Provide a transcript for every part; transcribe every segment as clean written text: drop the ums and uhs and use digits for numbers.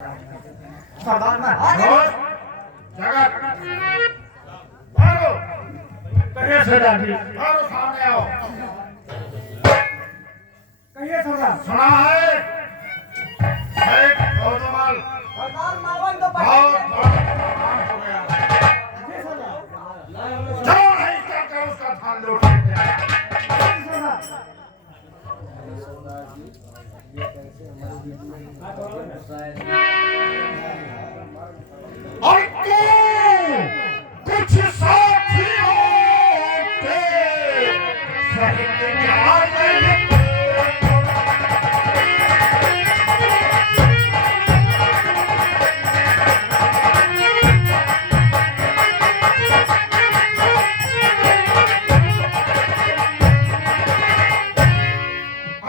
सरदार में जगत मारो कहिए सरदार जी। मारो सामने आओ। कहिए सरदार। सुना है शेख गौतमल सरदार मावन तो बहुत पढ़े बड़ा प्रधान हो गया। जो नहीं कहकर उसका धान लौट लेते हैं। और तू कुछ साथियों के सहित जाने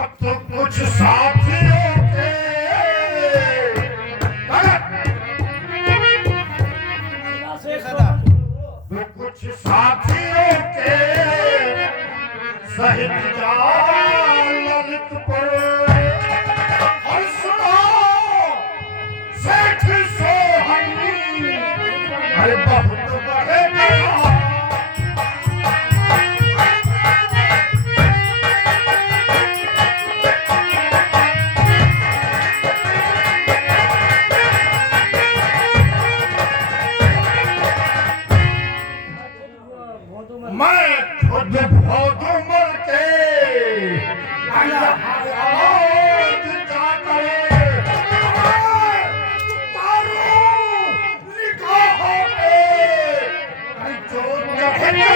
अब तो कुछ साथियों के तो कुछ साथियों के सहित जा ललित पर और सुनो सेठ सोहन अरे बहुत बड़े बड़ा मैं खुद बहुत उम्र के आवाज जाकर तारू निगाहों पे जो चढ़े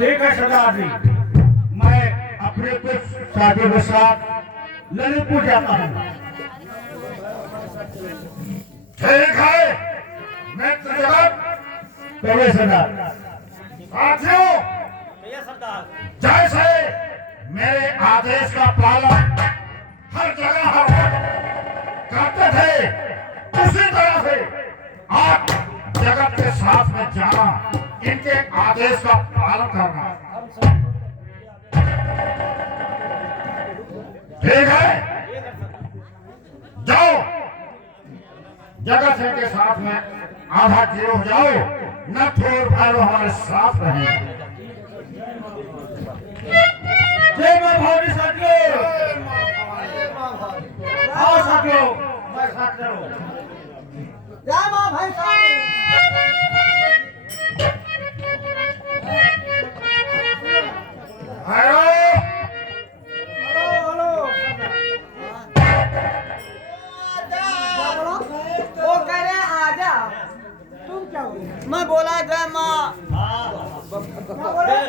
ठीक है सरदार जी। मैं अपने कुछ साथियों के साथ ललितपुर जाता हूँ। ठीक है मित्र जगत कहिए सरदार। साथियों जैसे मेरे आदेश का पालन हर जगह हर वक्त करते थे उसी तरह से आप जगत के साथ में जाना इनके आदेश का पालन करना ठीक है। जाओ जगत सिंह के साथ में आधा किलो हो जाओ न थोड़ भैरो हमारे साथ रहे। जय मां भवानी साथियों। आओ साथियों मैं साथ चलो। जय मां भैंसानी। भैरो हेलो हेलो क्या बोला? वो कह रहे हैं आजा। तुम क्या बोले? मैं बोला जय मां। क्या बोले?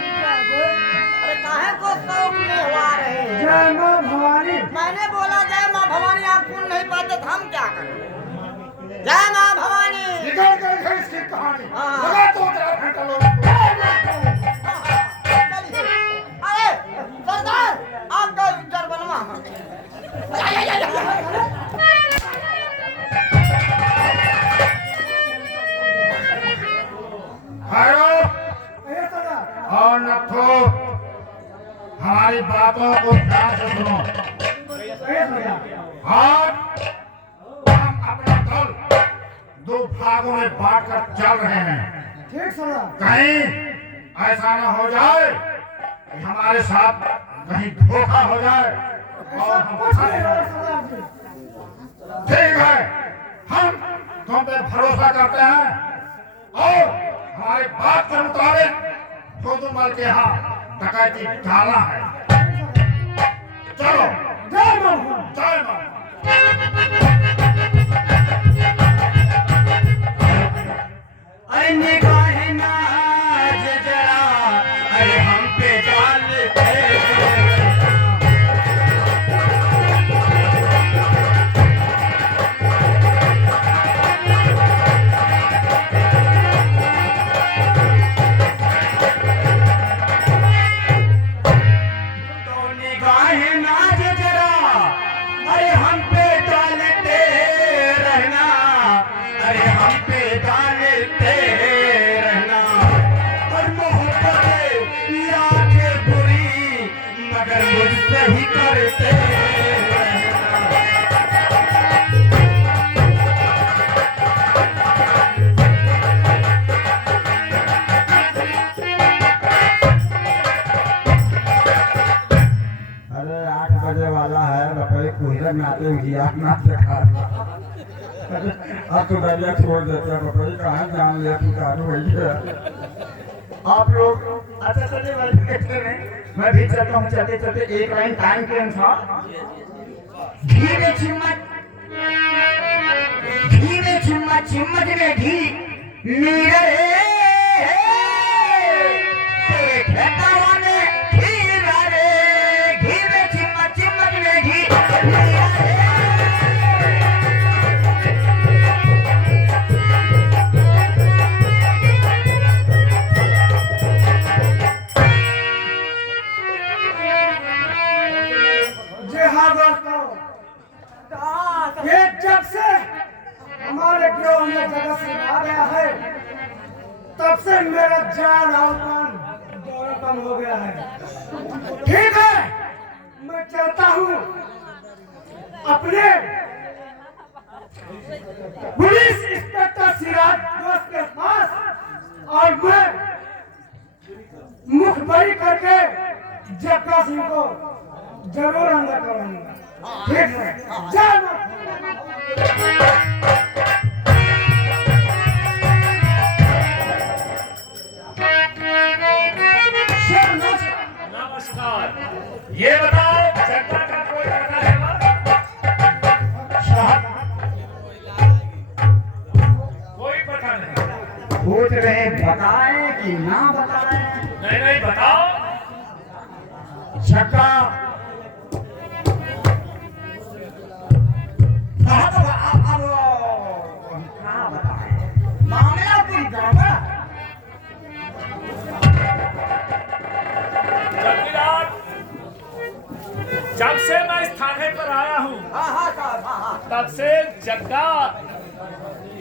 अरे काहे को शौक में हुआ रहे हैं? जय मां भवानी। मैंने बोला जय मां भवानी, आप सुन नहीं पाते तो हम क्या करें? जय मां भवानी। निकल कर है इसकी कहानी हाँ। लगा तो 4 घंटा लोग अरे सरदार आपका जर बनवा भैरो कहिए सरदार। और नथो हमारी बातों को ध्यान से सुनो। कहिए सरदार। आज हम अपना दल 2 भागों में बांटकर चल रहे हैं। ठीक सरदार। कहीं ऐसा न हो जाए कि हमारे साथ कहीं धोखा हो जाए और हम कुछ फंस नहीं होगा जाएं। सरदार जी। ठीक है हम तुम पे भरोसा करते हैं और हमारी बात के मुताबिक गोदुमल के यहाँ डकैती डाला है। चलो जय मां भवानी। जय मां। अरे निगाहें नाज जरा अरे हम पे डालते करना देंगी आप ना दिखा अब तो दरिया छोड़ देते हैं बाबा कहाँ जान लिया तू चालू भैया आप लोग अच्छा चलिए भाई देखते रहे मैं भी चलता हूँ चलते चलते एक लाइन टाइम के अनुसार घी में चिम्मच में घी मीरे तेरे ठेकावा में घी रे घी में चिम्मच में घी मीरा रे ये जब से हमारे ग्रोह में जगत से आ गया है तब से मेरा जान और मन दोनों कम हो गया है। ठीक है मैं चाहता हूँ अपने पुलिस इंस्पेक्टर सिराज दोस्त के पास और मैं मुखबरी करके जग्गा सिंह को जरूर अंदर करूंगा। ठीक है जय माता। नमस्कार। ये बताओ जग्गा का कोई पता है कोई पता नहीं पूछ रहे बताएं कि ना बताएं नहीं बताओ जग्गा जब से मैं इस थाने पर आया हूँ तब से जग्गा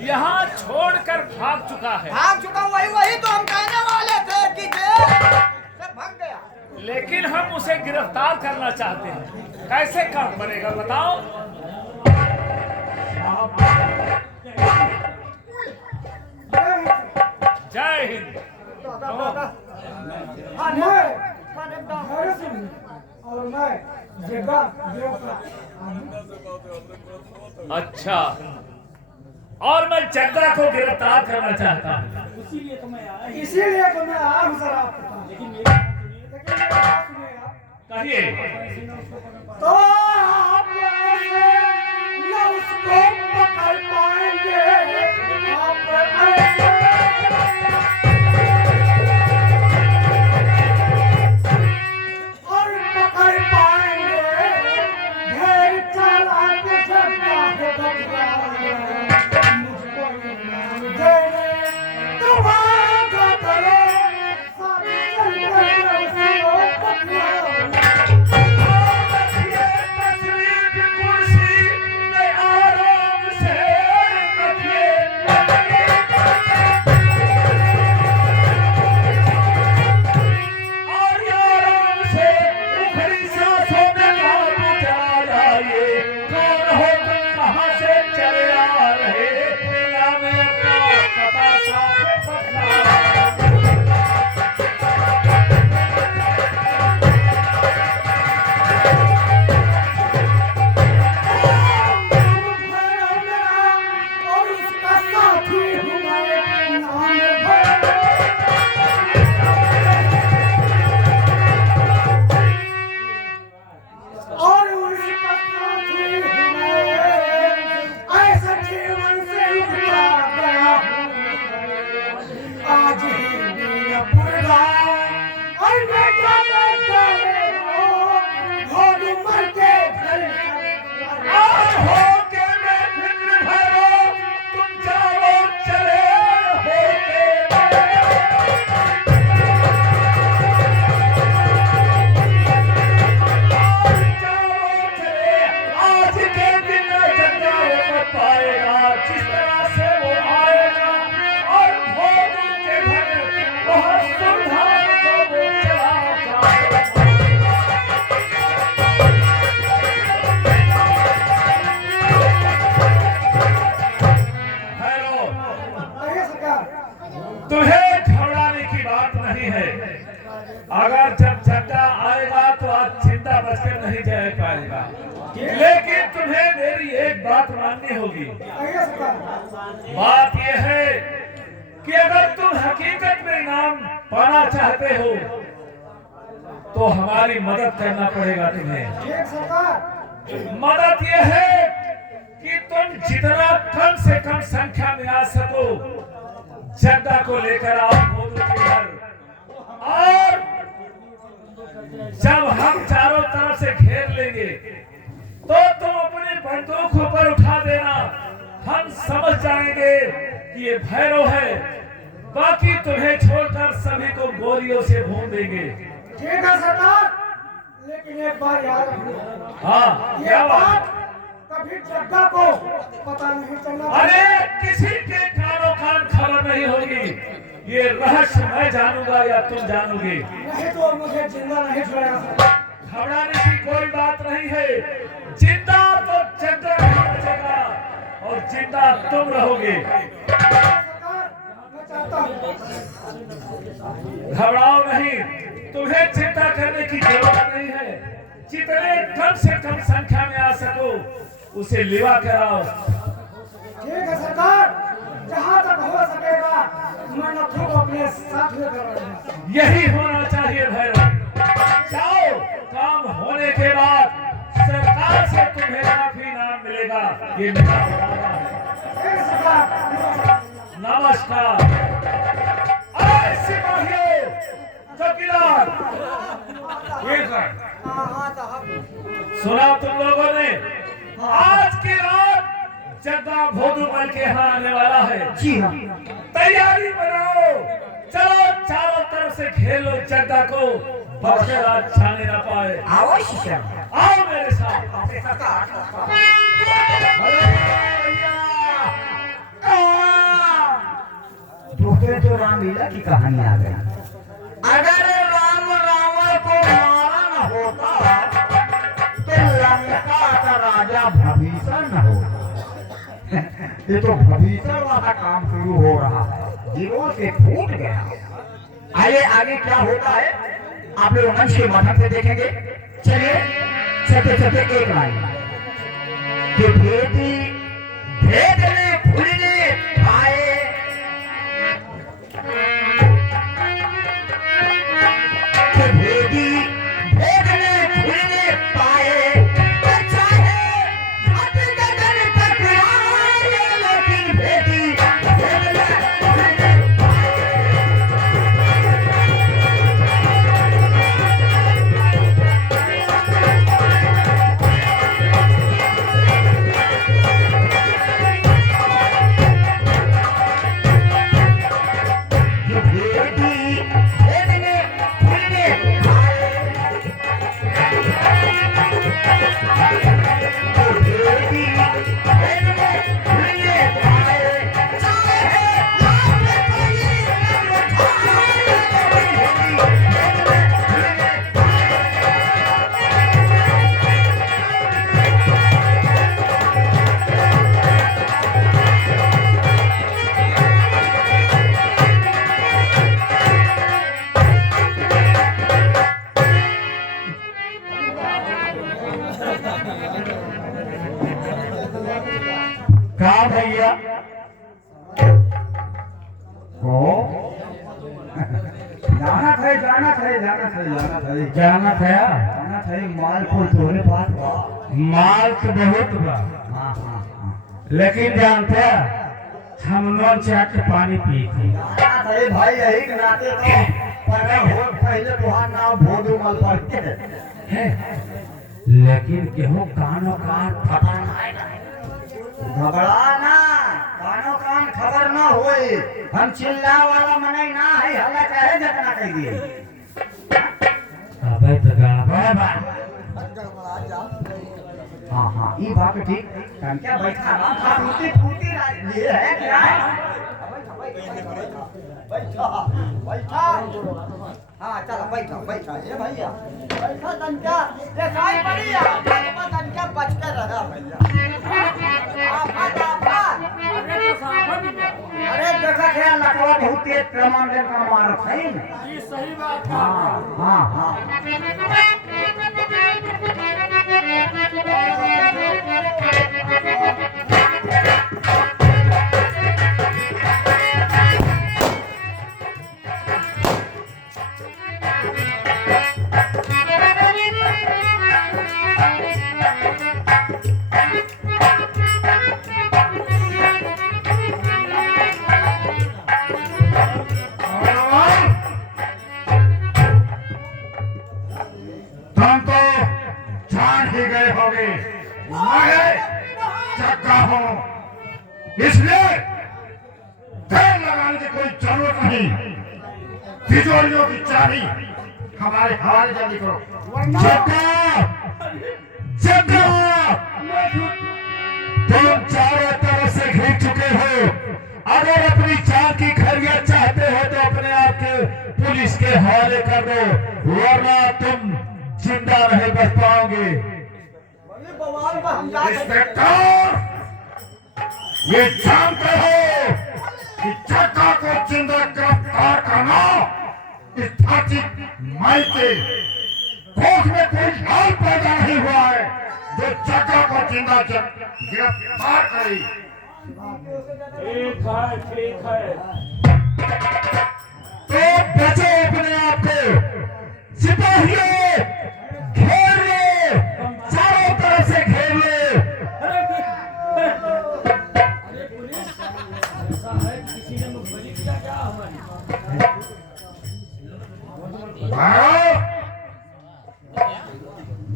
यहाँ छोड़कर भाग चुका है। भाग चुका वही तो हम कहने वाले थे कि से भाग गया। लेकिन हम उसे गिरफ्तार करना चाहते हैं। कैसे काम बनेगा बताओ। जय हिंद। और मैं जग्गा अच्छा और मैं जग्गा को गिरफ्तार करना चाहता हूँ। इसीलिए तो मैं आया हूँ सर आपके पास। लेकिन मेरी बात सुनिएगा। कहिए। तो आप ऐसे न उसको पकड़ पाएंगे आप ऐसे और पकड़ पाएंगे ढेर चालाक जग्गा है बदला मुझको इनाम दे तुम्हारा करो सारी चल अगर जब झंडा आएगा तो आज जिंदा बचकर नहीं जा पाएगा, लेकिन माननी होगी। कहिए सरकार। बात यह है कि अगर तुम हकीकत में इनाम पाना चाहते हो तो हमारी मदद करना पड़ेगा तुम्हें। ठीक सरकार। मदद यह है कि तुम जितना कम से कम संख्या में आ सको जग्गा को लेकर आओ भोदू के घर, और जब हम चारों तरफ से घेर लेंगे तो तुम अपनी बंदूक ऊपर उठा देना। हम समझ जाएंगे कि ये भैरव है, बाकी तुम्हें छोड़कर सभी को गोलियों से भून देंगे। ठीक है सरकार, लेकिन एक बार याद रखना, हाँ, ये क्या बात? बात कभी जग्गा को पता नहीं चलना। अरे किसी के कानों कान खबर नहीं होगी। ये रहस्य मैं जानूंगा या तुम जानोगे। नहीं तो मुझे जिंदा नहीं छोड़ेगा सरकार। घबराने की कोई बात नहीं है। जिंदा तो जग्गा बचेगा और जिंदा तुम रहोगे। सरकार, मैं चाहता हूँ। घबराओ नहीं, तुम्हें चिंता करने की जरूरत नहीं है। जितने कम से कम संख्या में आ सको उसे लिवा कराओ। ठीक है सरकार, जहाँ तक हो सकेगा मैं नथु को अपने साथ लेकर आऊंगा। यही होना चाहिए भैरव। जाओ, काम होने के बाद सरकार से तुम्हें काफी इनाम मिलेगा, ये मेरा वादा है। ठीक है सरकार। नमस्कार। अरे सिपाहियों, चौकीदार, ये कर। सुना तुम लोगों ने, आज की रात जग्गा भोदूमल के यहाँ आने वाला है। जी हाँ। तैयारी बनाओ, चलो चारों तरफ से घेरो जग्गा को, बगैर आज छाने न पाए। अवश्य। आओ मेरे साथ। दूसरे तो रामलीला की कहानी आ गई। अगर राम रावण को मारा न होता तो लंका का राजा भीषण न होता। ये तो भीषण वाला काम शुरू हो रहा है, दिलों से फूट गया। आइए आगे क्या होता है आप लोग मंच के माध्यम से देखेंगे। चलिए चलते चलते एक लाइन कि बेटी भेदने भूलने आए, कि बेटी भेदने भूलने पाए, तो चाहे अति गगन टकराए, लेकिन बेटी भेदने भूलने पाए। कहा भैया को जाना था जाना था जाना था जाना था जाना था जाना था। माल को तोरे पास माल तो बहुत बा। हाँ हाँ हाँ, लेकिन जानते हम नॉन चाट के पानी पी थी भाई। यही के नाते तो पहले तुहार नाम भोदूमल पड़ते हैं, लेकिन केहू कानो कान पता नहीं। घबराना, कानो कान खबर ना होई। हम चिल्ला वाला मने ना है, हल्ला चाहे जतना कह दिए। अबे तो गाबे बा। हाँ हाँ, ये बात ठीक। हम क्या बैठा ना फूटी फूटी लिए है क्या? बैठा बैठा। हाँ चलो बैठो बैठो ये भैया बैठा। तनका ये साई पड़ी है, तनका बच कर रहा भैया। अरे देखा क्या लकवा बहुत तेज प्रमाण का मारत है। ये सही बात है। हाँ हाँ हाँ। तुम तो जान ही गए होगे मैं जग्गा हूं, इसलिए देर लगाने की कोई जरूरत नहीं। तिजोरियों की चाबी हमारे हवाले जल्दी करो। जग्गा, जग्गा, तुम चारों तरफ से घिर चुके हो। अगर अपनी जान की खैरियत चाहते हो तो अपने आप के पुलिस के हवाले कर दो, वरना तुम जिंदा नहीं बच पाओगे। इंस्पेक्टर, ये जानते हो कि जग्गा को जिंदा गिरफ्तार करना इस धरती माई के कोख में कोई हाल पैदा नहीं हुआ है जो जग्गा को जिंदा गिरफ्तार करे। ठीक है तो बचो अपने आप को। सिपाहियों, घेर लो, चारों तरफ से घेर लो। अरे पुलिस ऐसा है किसी ने मुखबरी किया क्या हमारी?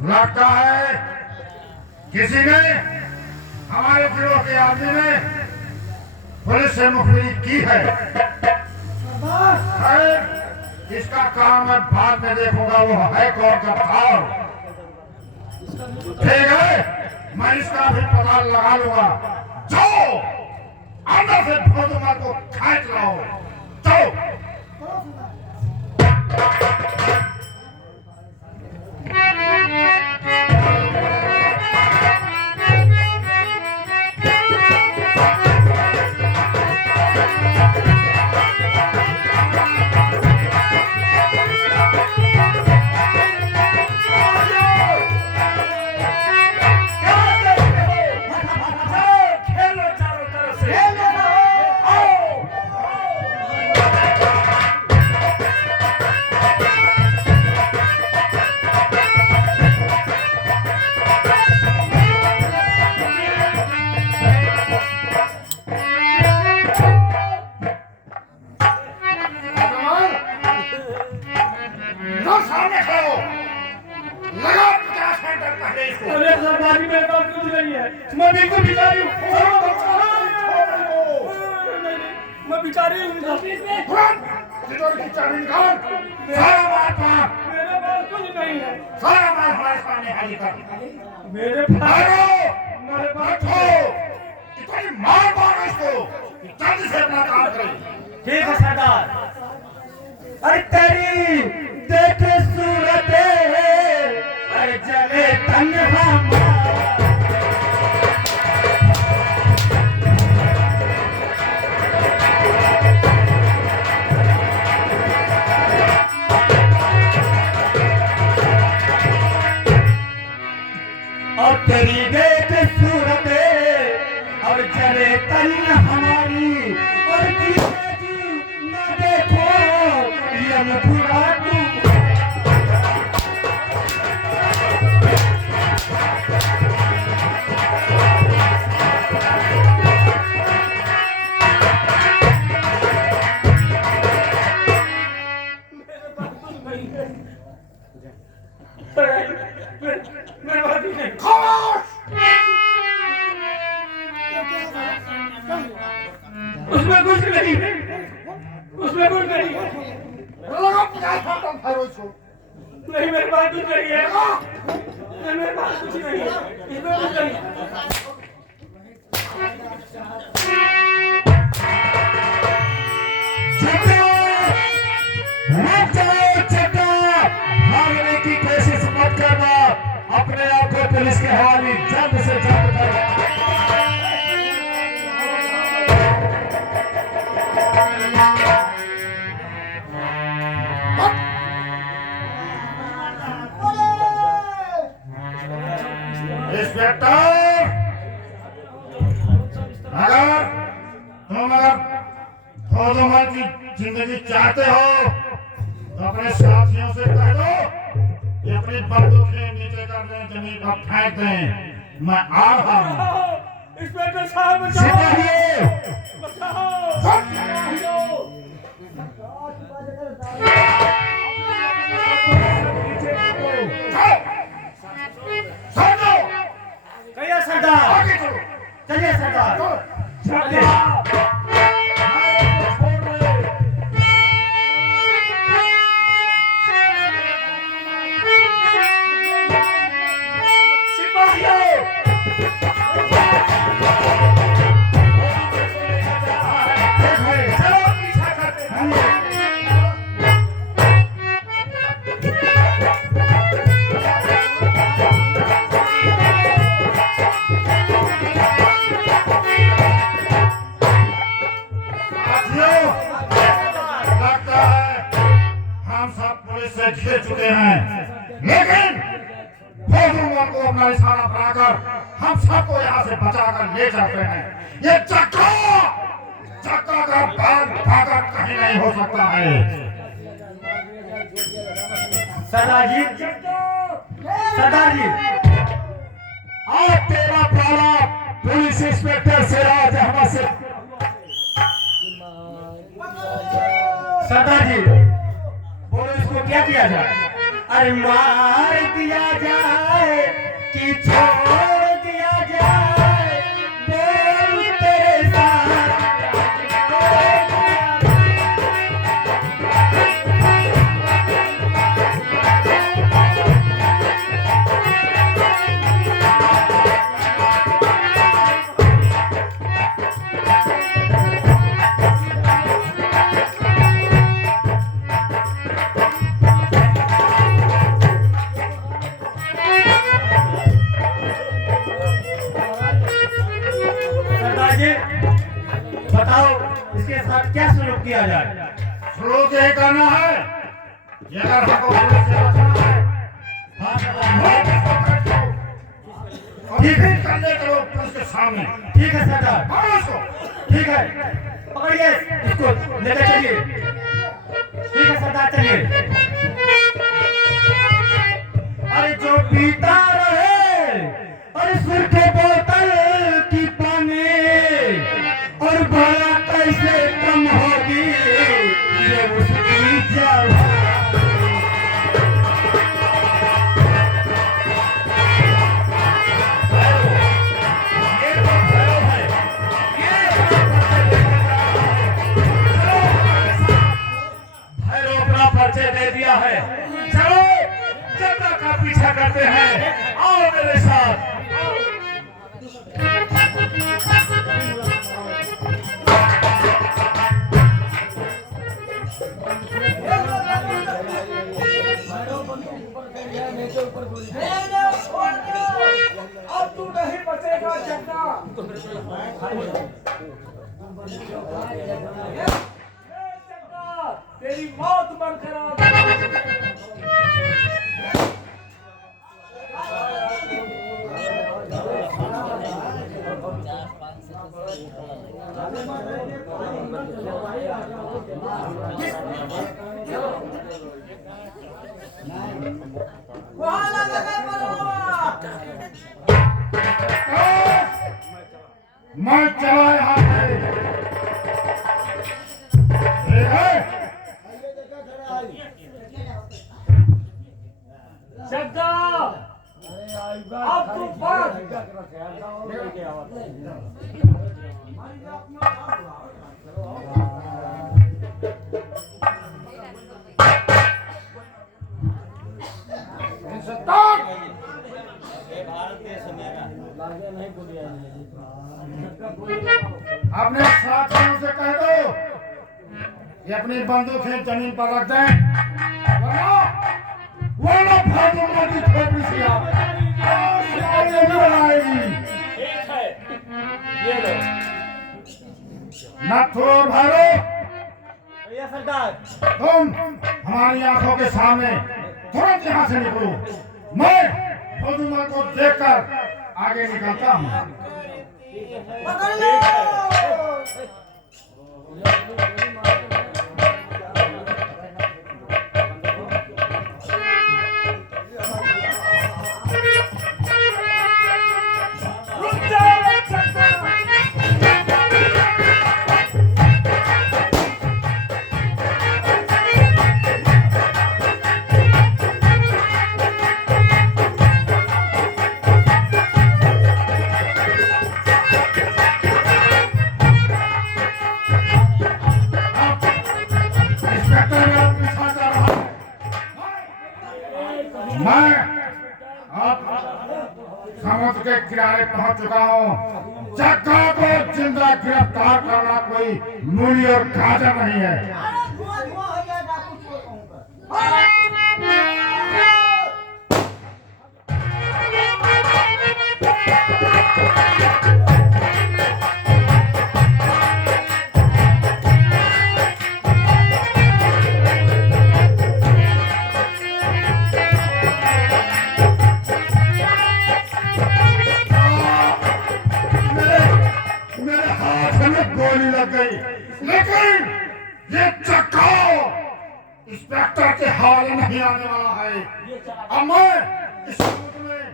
लगता है किसी ने, हमारे गिरोह के आदमी ने पुलिस से मुखबिरी की है। इसका काम मैं बाद में देखूंगा, वो है कौन गद्दार। ठीक है, मैं इसका भी पता लगा लूंगा। जाओ अंदर से भोजमा को खींच लाओ। जाओ। खेलो चारों तरफ से। सामने खड़े हो, लगा 50 मीटर पहले इसको। अरे सरदारी मेरे पास कुछ नहीं है, मैं बिल्कुल भिखारी हूँ। मैं भिखारी हूँ। तिजोरी की चाबी निकाल। सारा माल पार, मेरे पास कुछ नहीं है। सारा माल हमारे सामने हाजिर कर। मेरे पास मेरे पास इतनी मार मारो इसको कि जल्दी से अपना काम करे। ठीक है सरदार। अरे तेरी देखे सूरत अरे जले तन्हा और तेरी देख सूरत और जले तन हमारी और किसी की न देखो यम पूरा तू। उसमें कुछ नहीं है, उसमें कुछ नहीं है। लगा 50 मीटर फायरो इसको। नहीं मेरे पास कुछ नहीं है, नहीं मेरे पास कुछ नहीं है, इसमें कुछ नहीं है। भागने की कोशिश मत करना, अपने आप को पुलिस के हवाले जल्द से जल्द कर। इंस्पेक्टर, तुम अगर भोजमल की जिंदगी चाहते हो तो अपने साथियों से कह दो कि अपनी बंदूकें नीचे कर दें, जमीन पर फेंक दें। मैं आ रहा हूँ। इंस्पेक्टर साहब बचाओ सिपाहियों, बचाओ। चलो, कहिए सरदार, आगे चलो। चलिए सरदार। लगता है हम सब पुलिस से घिर चुके हैं, लेकिन भोजूमल को अपना इशारा बनाकर हम सबको यहाँ से बचाकर ले जाते हैं। ये चक्का का भागा कहीं नहीं हो सकता है। सरदार जी, सरदार जी, आज तेरा पाला पुलिस इंस्पेक्टर सिराज अहमद से सरदार जी, बोलो इसको क्या किया जाए? अरे मार दिया जाए कि छोड़ दिया जाए, बोल तेरे साथ। सरदार जी, बताओ इसके साथ क्या सलूक किया जाए? सलूक यही करना है कि अगर हमको पुलिस से बचना है, ठीक है, करने करो पुलिस के सामने। ठीक है सरदार, मारो इसको। ठीक है, पकड़िए इसको, लेकर चलिए। ठीक है सरदार, चलिए। अरे जो पीता रहे, अरे सुर के बोतल की पानी, और बड़ा कैसे कम होगी ये उसकी जवानी। भैरव अपना परिचय दे दिया है। चलो जनता का पीछा करते हैं, आओ मेरे साथ। अब तू नहीं बचेगा जगना। तेरी मौत बरकरार। मैं चला यहाँ से। ठीक है? जग्गा अब तू बच। अपने साथियों से कह दो कि अपनी बंदूकें जमीन पर रख दें, वरना भोजूमल की खोपड़ी से ठीक है, ये लो। नथुर भैरव, भैया सरदार, तुम हमारी आंखों के सामने तुरंत यहाँ से निकलो। मैं भोजूमल को देखकर आगे निकलता हूँ। किनारे पहुंच चुका हूं। जग्गा को जिंदा गिरफ्तार करना कोई मूली और गाजर नहीं है। मेरे हाथ में गोली लग गई, लेकिन ये चक्का इंस्पेक्टर के हवाले नहीं आने वाला है। अब मैं इस समुद्र में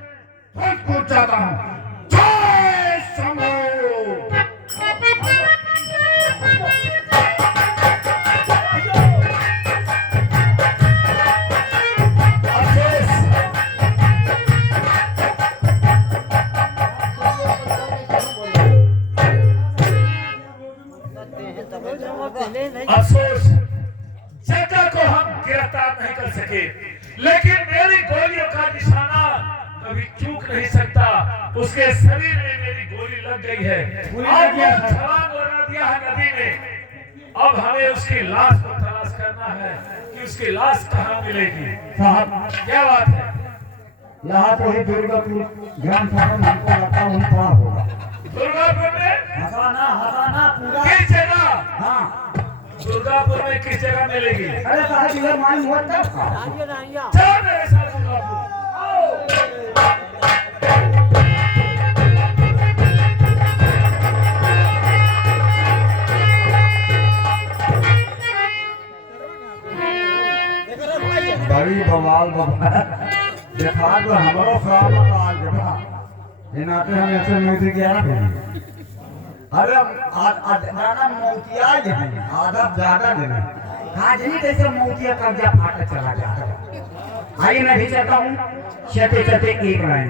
तुरंत कूद जाता हूँ। जय शंभू। अफसोस जग्गा को हम गिरफ्तार नहीं कर सके, लेकिन मेरी गोलियों का निशाना कभी चूक नहीं सकता। उसके शरीर में मेरी गोली लग गई है और वो छलांग लगा दिया है नदी में। अब हमें उसकी लाश को तलाश करना है कि उसकी लाश कहाँ मिलेगी। साहब क्या बात है? यहाँ तो ही दुर्गापुर ग्राम सभा में हमको लगता वहीं कहाँ होगा। दुर्गापुर में हसाना पूरा। किस जगह? हाँ दुर्गापुर में किस जगह मिलेगी? अरे साहब ये मालूम होता था। चलो मेरे साथ दुर्गापुर। बड़ी बवाल देखा तो हमारो सवाल आज देखा ये नाते हम ऐसे म्यूजिक गया ना अरे दादा मोतिया आदत ज्यादा देना आज नहीं कैसे मोतिया कब्जा फाटा चला जाता। आइए मैं भी चाहता हूँ चलते चलते एक लाइन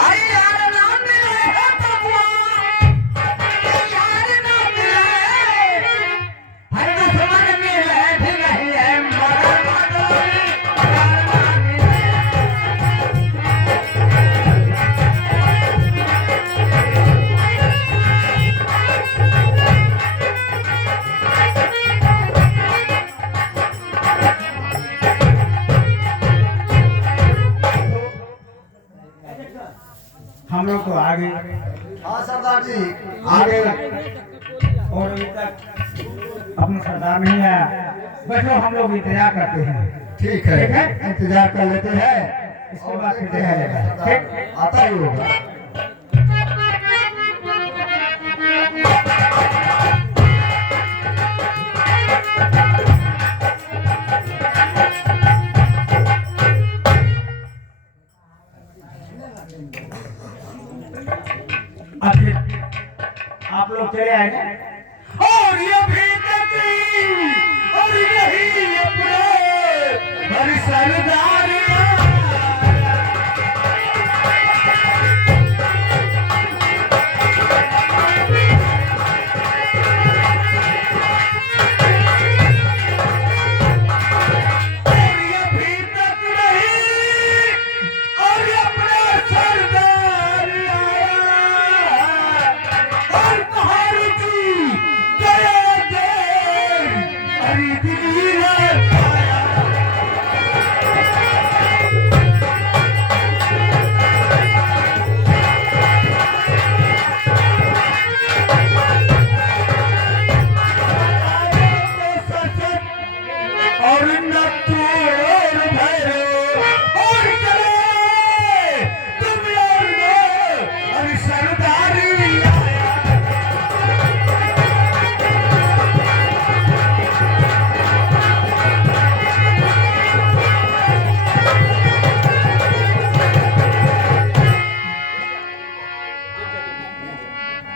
आई यार नाम मिला है बबुआ, यार नाम मिला है हर दुश्मन मिला भी नहीं है मगर मदोरी यार नाम मिला हम लोग तो आगे। हाँ सरदार जी आगे और अभी तक अपना सरदार नहीं आया। बैठो हम लोग इंतजार करते हैं। ठीक है इंतजार कर लेते हैं, इसके बाद फिर देखा जाएगा। ठीक आता ही होगा। आखिर आप लोग चले आए ना और ये भी और यही अपने हर सरदार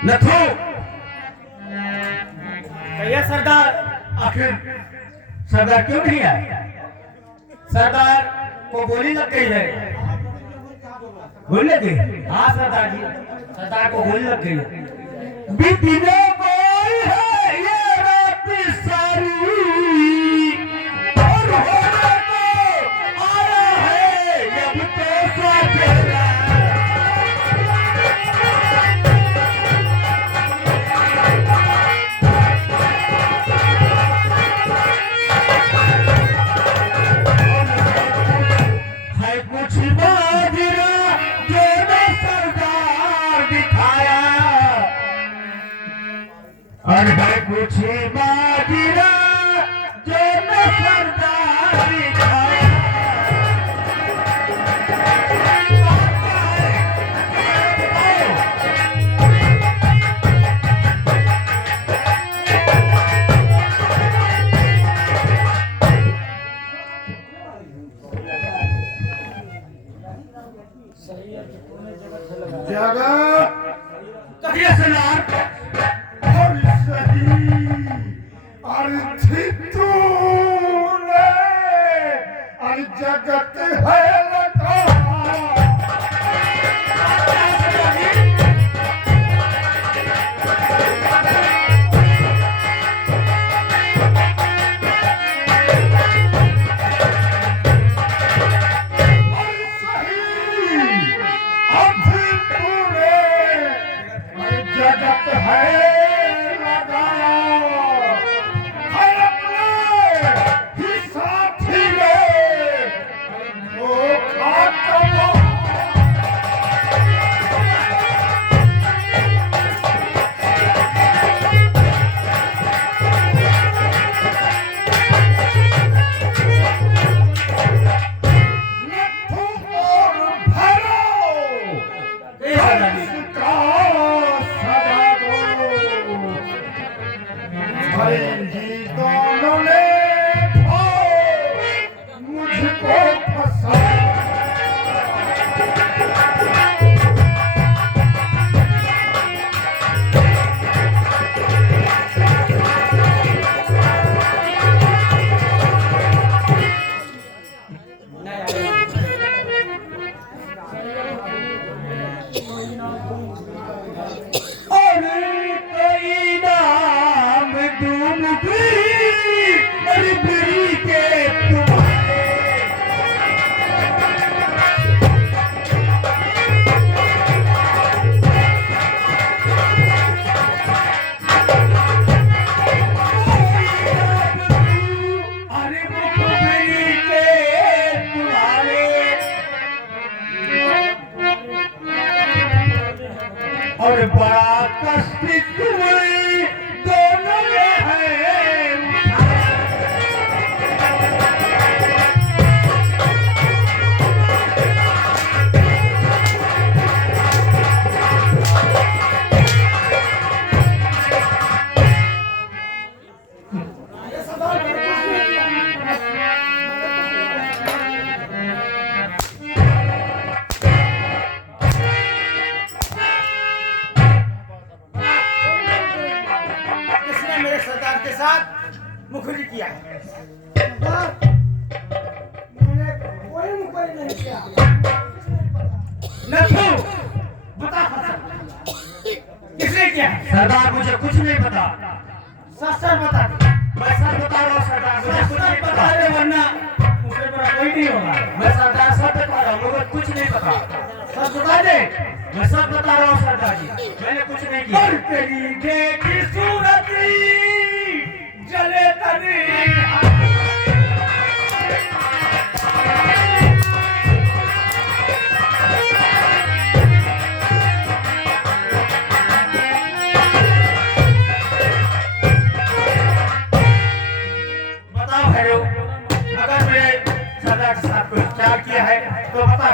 नथु भैया सरदार आखिर सरदार क्यों नहीं आए? सरदार को गोली लग गई है। गोली लग गई? हाँ सरदार जी सरदार को गोली लग गई। बीतने कोई है ये रात सारी और होने को आया है अब तो साथ अरे कुछ माजरा जो न सरदार दिखाया जगह कहिए सरदार। और सही अर्थित तूने और जगत है लगा जगत है लगाया हर अपने ही साथी में धोखा करो। नथु और भरो इसका भरेंगी दोनों ने मुझको फंसा। और बड़ा कष्ट तुम्हें दोनों में है। के साथ मुखरी किया है। मैंने कोई मुखरी नहीं किया। नथु बता किसने किया? सरदार मुझे कुछ नहीं पता। सच बता। मैं सच बता रहा हूँ सरदार, मुझे कुछ नहीं बता पता। दे वरना उससे बड़ा कोई नहीं होगा। मैं सरदार सच बता रहा हूँ, मुझे कुछ नहीं पता। सच बता दे। मैं सब बता रहा हूँ सरदार जी, मैंने कुछ नहीं किया। और तेरी देखी सूरत जले तनी बताओ भैरव, अगर मैंने सरदार के साथ कुछ क्या किया है तो बता।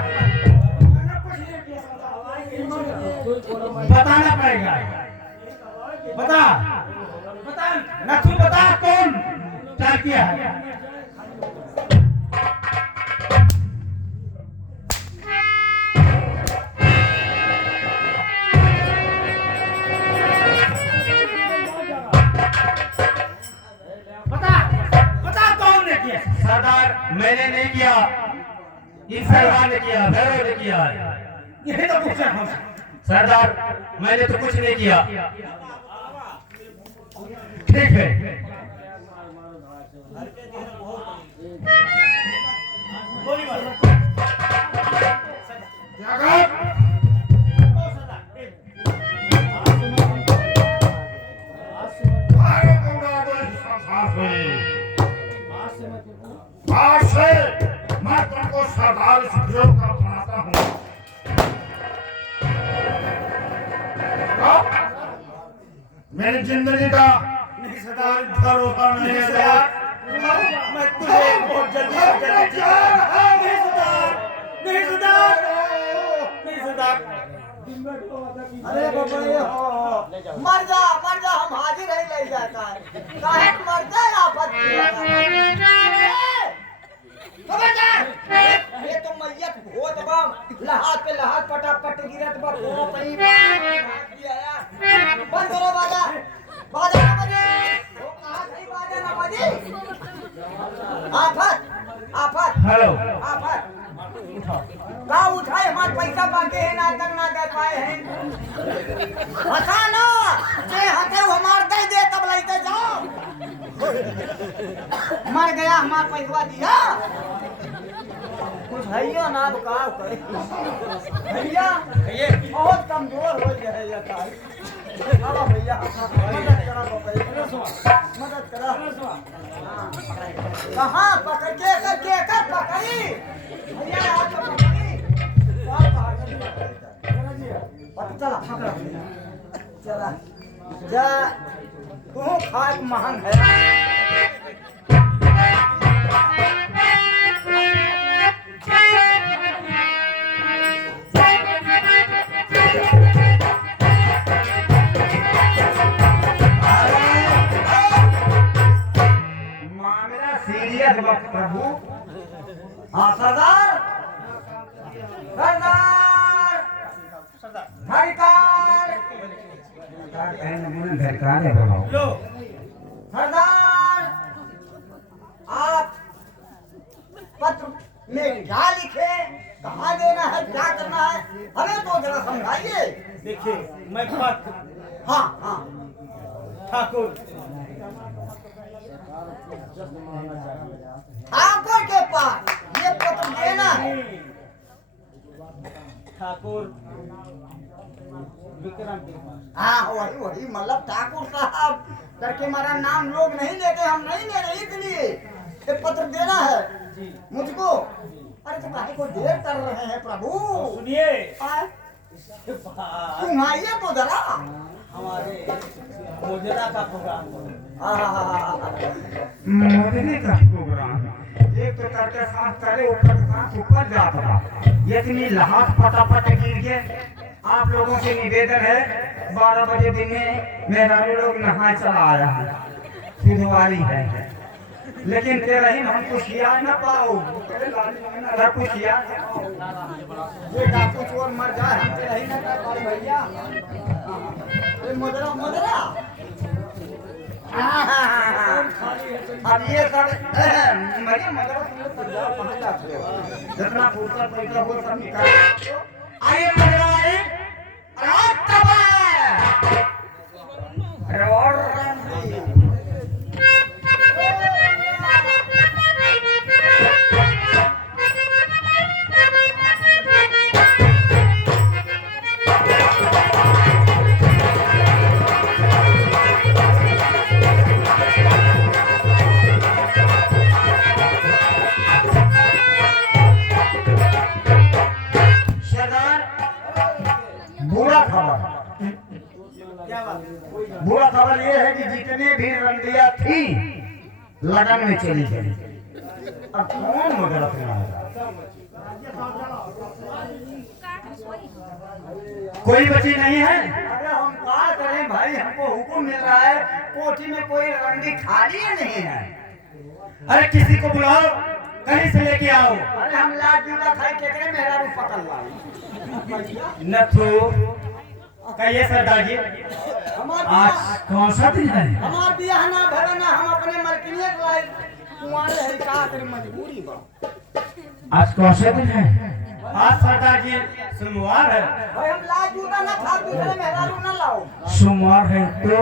बताना पड़ेगा। बता बता नथु, बता कौन क्या किया है। बता बता कौन ने किया? सरदार मैंने नहीं किया, इस सरदार ने किया, भैरव ने किया है। यही तो पूछ रहा हूँ। सरदार मैंने तो कुछ नहीं किया। ठीक है, आज से मैं तुमको सरदार सहयोग का बनाता हूँ। मेरी जिंदगी का नहीं सरदार, भरोसा नहीं नहीं है सरदार, मैं तुझे बहुत जल्दी से जल्दी नहीं सरदार, नहीं सरदार, नहीं सरदार। अरे बाबा ये हो मर जा हम हाजिर ही ले जाता है काहे मर जाए आफत खबरदार ये तो मैयत होत बा लहात पे लहात पटापट गिरत बा को पई बंद करो बाजा बाजा ना बजे वो कहां गई बाजा ना बजे आफत हेलो आफत का उठाए हमारे पैसा बाकी है ना तक ना दे पाए हैं हटा ना जे हटे वो हमार दे दे तब लेके जाओ मर गया हमार पैसा दिया कुछ भैया ना अब का करे भैया ये बहुत कमजोर हो गया है ये ताई बाबा भैया मदद करा बाबा मदद करा कहां पकड़ के कर पकड़ी भैया हाथ में पकड़ी चला पकड़ चला जा तू खाक महंग है मामला सीरियस वक्त प्रभु। हाँ सरदार सरदार है बोलो लो सरदार आप पत्र में क्या लिखे कहाँ देना है क्या करना है हमें तो जरा समझाइए देखिए मैं पत्र हाँ हाँ ठाकुर ठाकुर के पास ये पत्र देना है ठाकुर विक्रम के पास। हाँ वही मतलब ठाकुर साहब करके हमारा नाम लोग नहीं लेते हम नहीं ले रहे इसलिए ये पत्र देना है मुझको अरे तो काहे को देर कर रहे हैं प्रभु सुनिए हाँ? इसके बाद सुनाइए तो जरा हमारे मोजरा का प्रोग्राम मोदी का प्रोग्राम एक तो करके साथ करे ऊपर जाता था इतनी लहात फटाफट गिर के आप लोगों से निवेदन है 12 बजे दिन में मेरा लोग नहाए चला आया है सुधवारी है लेकिन तेरा ही हम कुछ किया न पाओ कुछ किया ये डाकू चोर मर जाए हम तेरा ही ना कर पाए भैया ये मदरा मदरा अब ये सब मरी मदरा पहुंच जाते हो जितना फुर्सत पैसा हो सब निकाल आइए मजा आए अरे और बुरा खबर ये है कि जितने भी रंडिया थी लगन में चली गई अब कौन मदद सुनाएगा कोई बची नहीं है अरे हम क्या करें भाई हमको हुक्म मिल रहा है कोठी में कोई रंडी खाली नहीं है अरे किसी को बुलाओ कहीं से लेके आओ अरे हम लाट जूता खाई टेकरे मेरा भी पकड़ लाई नथु कहिए सरदार जी हमार आज कौन सा दिन है हमार बियाह ना भरे ना हम अपने मलकिनिया के लाए कुंवारे है का करे मजबूरी बा आज कौन सा दिन है आज सरदार जी सोमवार है भाई हम लाट जूता ना खा दूसरे मेरा रू ना लाओ सोमवार है तो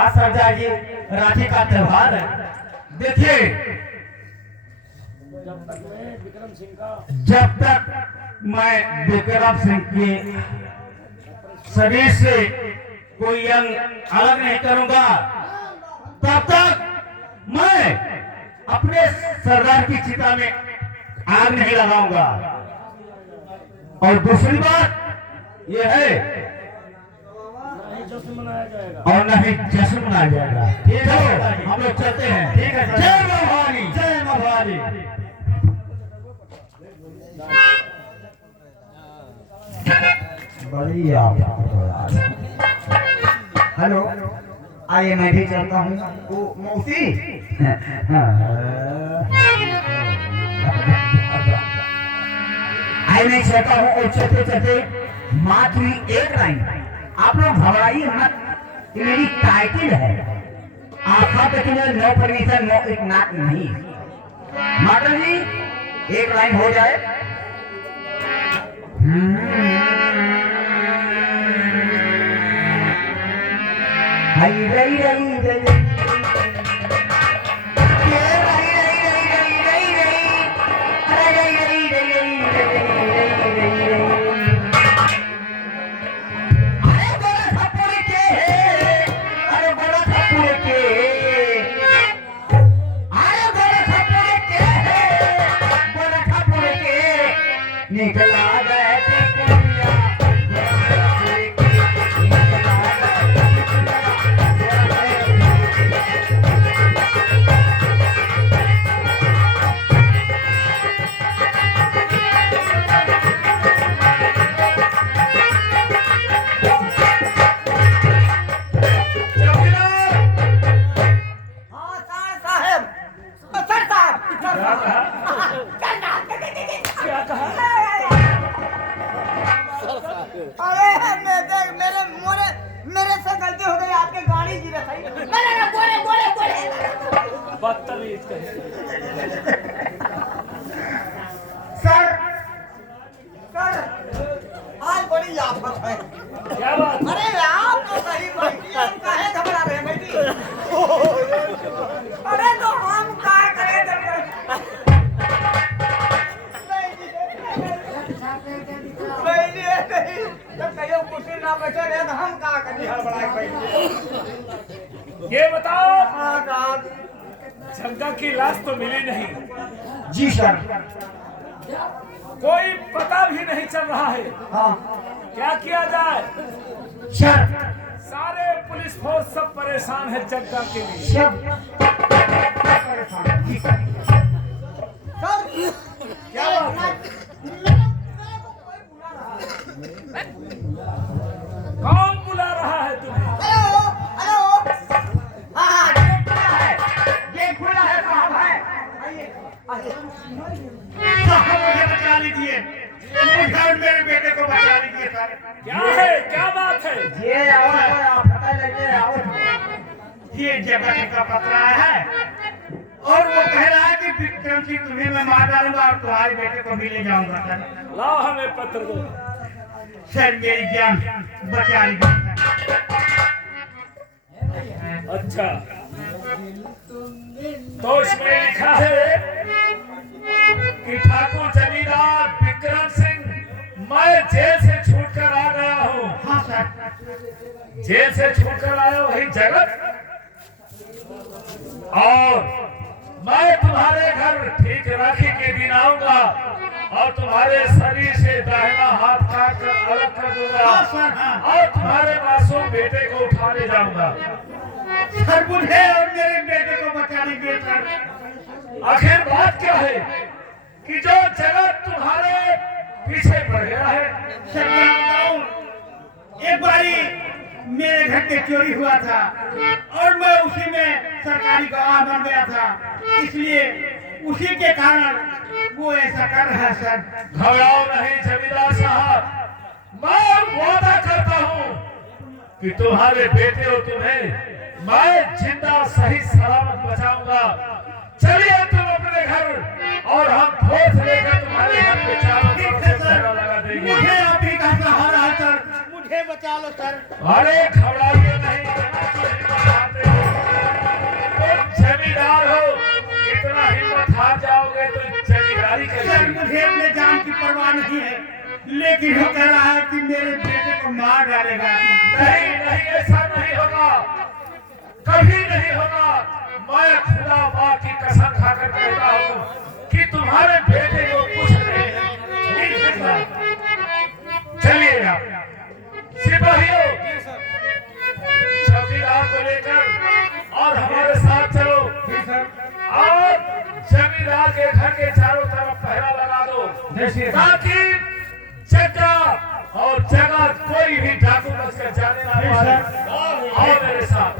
आज सरदार जी राखी का त्योहार है देखिए जब तक मैं विक्रम सिंह के शरीर से कोई अंग अलग नहीं करूंगा तब तक मैं अपने सरदार की चिता में आग नहीं लगाऊंगा और दूसरी बात ये है नहीं जश्न मनाया जाएगा। और न ही जश्न मनाया जाएगा। ठीक है, हम लोग चलते हैं। ठीक है सर। जय मां भवानी। जय मां भवानी। बड़ी आप हेलो, आइए मैं भी चलता हूँ। वो मौसी आई नहीं चलता हूँ और चलते चलते मात्र एक लाइन, आप लोग घबराइए मत, ये मेरी टाइटल है। आखा तक नो परमिशन नो एक नाक नहीं। माता जी एक लाइन हो जाए। हाय रई रई रई निकला गए हाँ सर साहब, सर साहब, क्या कहा? क्या कहा? अरे मेरे से गलती हो गई, आपके गाड़ी गिरे सही। नहीं बोले बदतमीज कहे। सर आज बड़ी आफत है। क्या बात? अरे आप तो सही बैठी, हम काहे घबरा रहे हैं बैठी? अरे तो हम क्या करें नहीं, जब कहियो कुर्सी ना बैठे रहे तो हम क्या करें हड़बड़ा के बैठे? ये बताओ, हाँ साहब। जग्गा की लाश तो मिली नहीं, जी सर। कोई पता भी नहीं चल रहा है। हाँ क्या किया जाए? सर। सारे पुलिस फोर्स सब परेशान है जग्गा के लिए। सब सर क्या बात है? कौन बुला रहा है तुम्हें? हेलो हेलो, हाँ गेट खुला है साहब है। आइए आइए। मुझे बचा लीजिए, मुझे और मेरे बेटे को बचा लीजिए सर। क्या है? क्या बात है? ये आओ आप पता लगे आओ। ये जगह का पत्र आया है और वो कह रहा है कि विक्रम सिंह तुम्हें मैं मार डालूंगा और तुम्हारे बेटे को भी ले जाऊंगा सर। लाओ हमें पत्र दो। सर मेरी जान बचा लीजिए। अच्छा, तो इसमें लिखा है कि ठाकुर जमींदार विक्रम सिंह, मैं जेल से छूटकर आ गया हूँ। हाँ सर। जेल से छूटकर आया वही जगत, और मैं तुम्हारे घर ठीक राखी के दिन आऊंगा और तुम्हारे शरीर से दाहिना हाथ काट कर अलग कर दूंगा हाँ सर, हाँ। और तुम्हारे मासूम बेटे को उठा ले जाऊंगा। सर मुझे और मेरे बेटे को बचा लीजिए सर। आखिर बात क्या है कि जो जगत तुम्हारे पीछे पड़ गया है? सर मैं बताऊं, एक बारी मेरे घर पे चोरी हुआ था और मैं उसी में सरकारी गवाह बन गया था, इसलिए उसी के कारण वो ऐसा कर रहा है सर। घबराओ नहीं जमींदार साहब, मैं वादा करता हूँ कि तुम्हारे बेटे और तुम्हें मैं जिंदा सही सलामत बचाऊंगा। चलिए तुम अपने घर और हम फोर्स लेकर तुम्हारे घर पे चारों तरफ से पहरा लगा देंगे। मुझे आप ही का सहारा है सर, मुझे बचा लो सर। अरे घबराइए नहीं, तुम जमींदार हो, इतना हिम्मत हार जाओगे तो जमींदारी सर कैसे? मुझे अपने जान की परवाह नहीं है, लेकिन वो कह रहा है कि मेरे बेटे को मार डालेगा। नहीं नहीं, ऐसा नहीं होगा, कभी नहीं होगा। मैं खुदा माँ की कसम खाकर कहता हूँ कि तुम्हारे बेटे को कुछ नहीं है। चलिए आप सिपाहियों, चौकीदार को लेकर और हमारे साथ चलो और जमींदार के घर के चारों तरफ पहरा लगा दो ताकि जगह और जगह कोई भी डाकू बचकर जाने ना पाए। आओ मेरे साथ।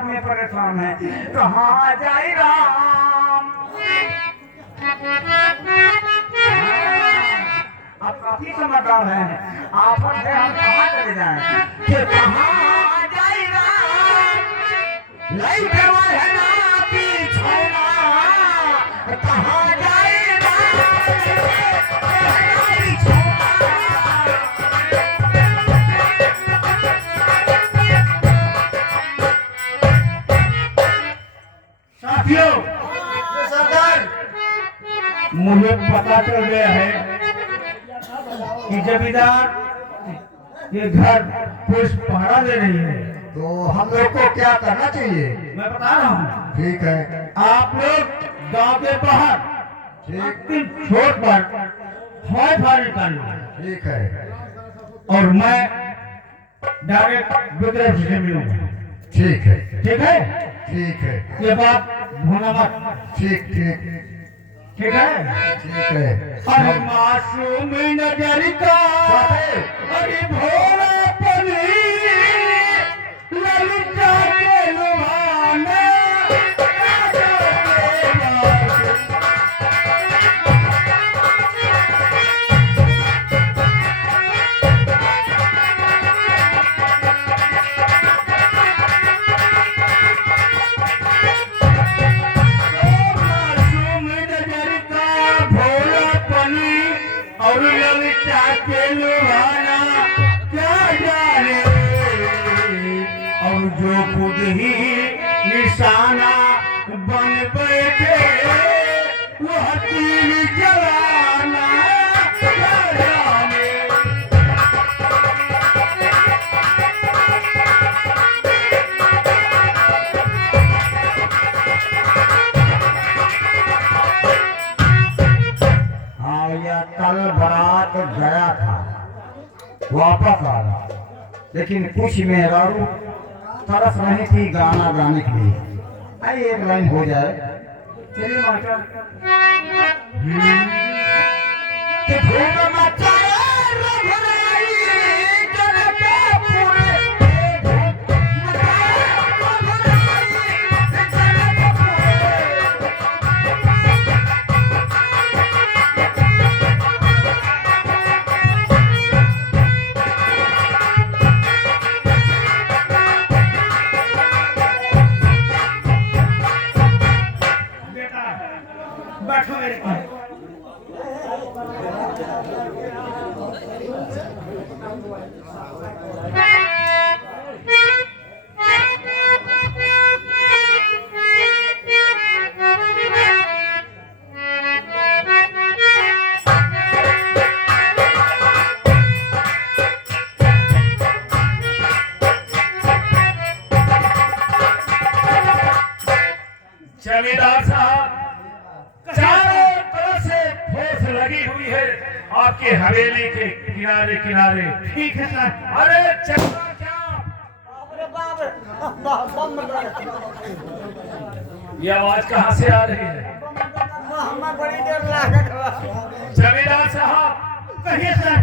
में परेशान है, कहाँ जाए राम। आप काफी समझदार हैं, आफत है हम कहाँ चले जाएं? कि कहाँ जाए राम, लाइट है ना पीछोना, कहाँ जाए राम, मुझे पता चल गया है कि जमींदार ये घर पुलिस पहरा दे रही है, तो हम लोग को क्या करना चाहिए? मैं बता रहा हूँ। ठीक है, आप लोग गांव के बाहर छोट पर हवाई फायरिंग करना, ठीक है, और मैं डायरेक्ट विद्रोह से मिलूंगा। ठीक है, ठीक है, ठीक है, ये बात भूलना मत। ठीक ठीक ठीक है, ठीक है। अरे मासूम नजर का अरे भोला पनी ललिता के लुभाने और ललिता के लुभाना क्या जाने, और जो खुद ही निशाना बन बैठे वह तीर जलाना क्या जाने। कल बारात गया था, वापस आया, लेकिन कुछ मेहरारू तरस रही थी गाना गाने के लिए। आई एक लाइन हो जाए, चलिए मास्टर। कि धूम मचाए रघुराई जनकपुर, धूम मचाए रघुराई बैठो मेरे पास। जमींदार साहब, चारों तरफ से फौज लगी हुई है आपके हवेली के किनारे किनारे। ठीक है सर। अरे चक्का क्या, अरे बाप रे, बम लगा। ये आवाज कहाँ से आ रही है? हमें बड़ी देर लागत हुआ। जमींदार साहब, कहिए सर।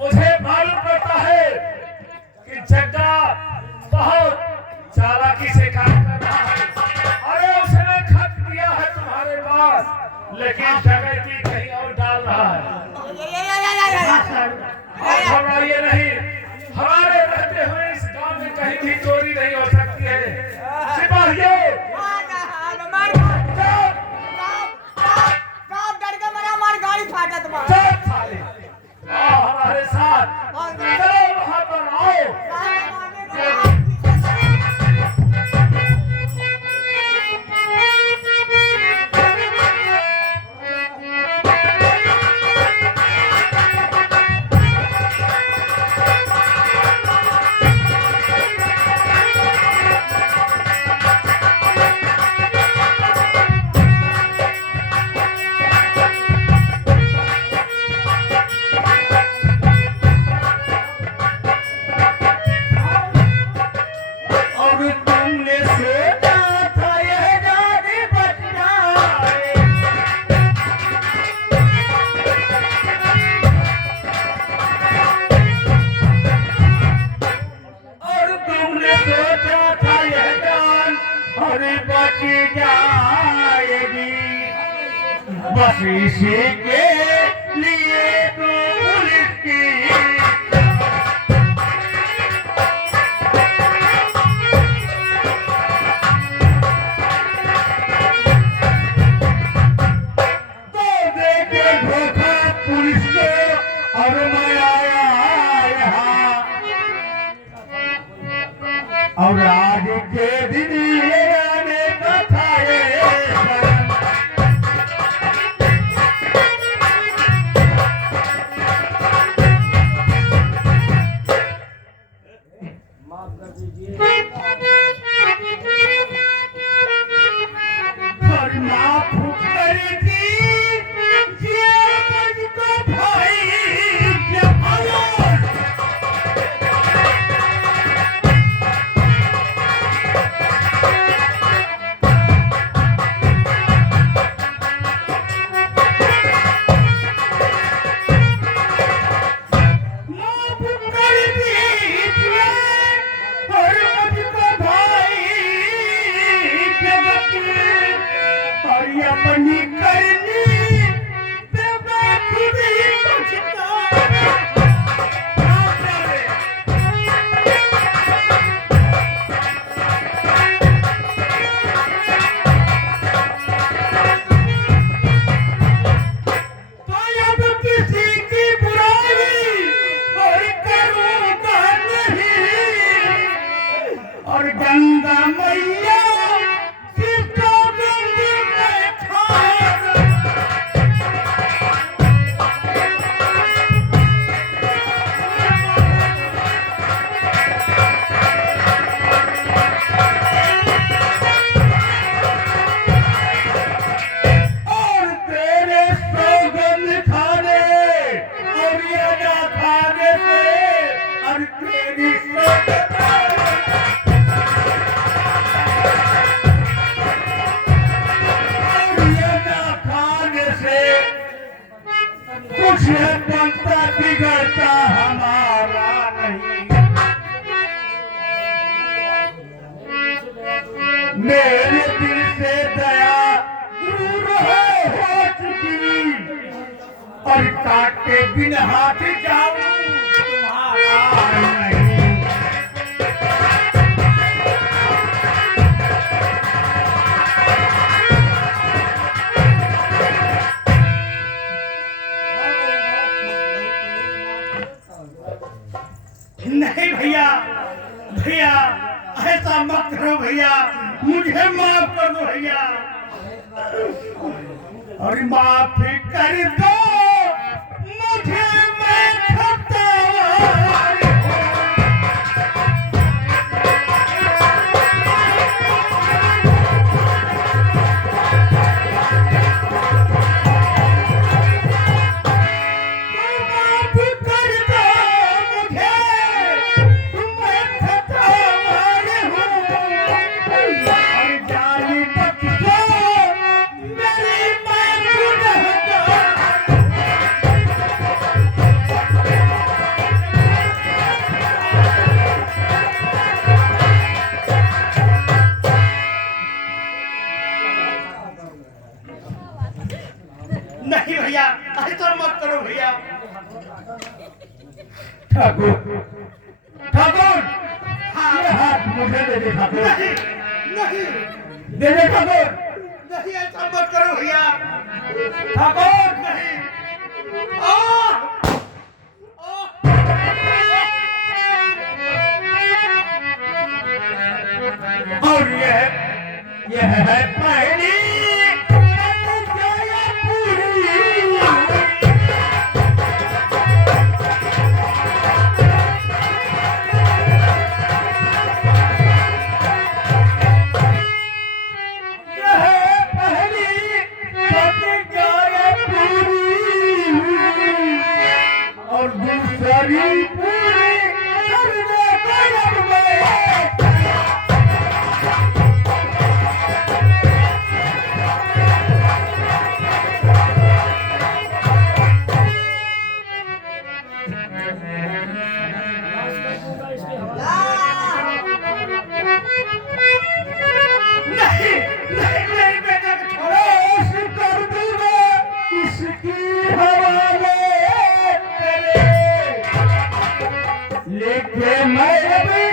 मुझे मालूम पड़ता है कि जग्गा बहुत चालाकी से काम कर रहा है। अरे उसने खत दिया है तुम्हारे पास, लेकिन डकैती कहीं और डाल रहा है। आप घबराइए नहीं, हमारे रहते हुए इस गांव में कहीं भी चोरी नहीं हो सकती है। सिपाहियों, चल साले, आओ हमारे साथ, चलो वहां पर आओ। बस इसी के लिए तो पुलिस की तो देके धोखा पुलिस को और मैं आया यहाँ और आज के दिन ये आने का था ये और माफ कर दी ये मुझको भाई जब माफ कर दीजिए और मुझको भाई जगत और ये अपनी करनी बेवकूफी मुझको माफ कर दे। तो अब किसी की बुराई और करूँगा नहीं और गंगा मैया सीता गंग में खार और तेरे सौगंध खाने और ये ना खाने से और तेरी सौगंध और ये ना खाने से कुछ बनता बिगड़ता हमारा नहीं मेरे दिल से दया दूर हो चुकी और काटे बिन हाथ जाऊं तुम्हारा नहीं नहीं भैया भैया ऐसा मत करो भैया मुझे माफ कर दो भैया और माफ कर दो मुझे मैं खतावार माफ कर दो मुझे मैं खतावार हूँ और जानी बख्शो मेरी मैं गुनहगार नहीं भैया ऐसा मत करो भैया ठाकुर ठाकुर हाँ ये हाथ मुझे दे दे ठाकुर नहीं नहीं दे दे ठाकुर नहीं ऐसा मत करो भैया ठाकुर नहीं और यह है पहली और दूसरी पूरी करने गरब में नहीं नहीं मेरी बेटा को छोड़ो कर दूंगा कि मैं अभी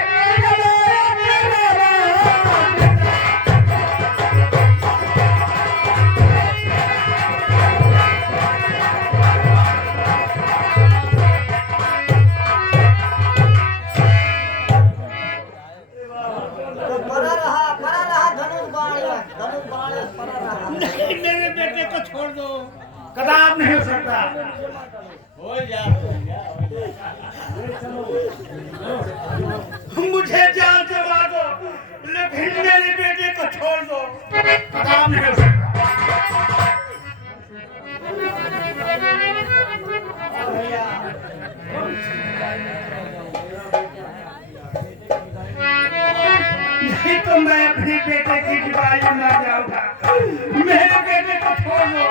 तो पड़ा रहा धनुष बाण पड़ा रहा। नहीं, मेरे बेटे को छोड़ दो। कदाप नहीं हो सकता। मुझे जान से मार दो, लेकिन मेरे बेटे को छोड़ दो। कदाप नहीं हो सकता। नहीं तो मैं अपने बेटे की जुबाई में मर जाऊंगा। मेरे बेटे को छोड़ दो।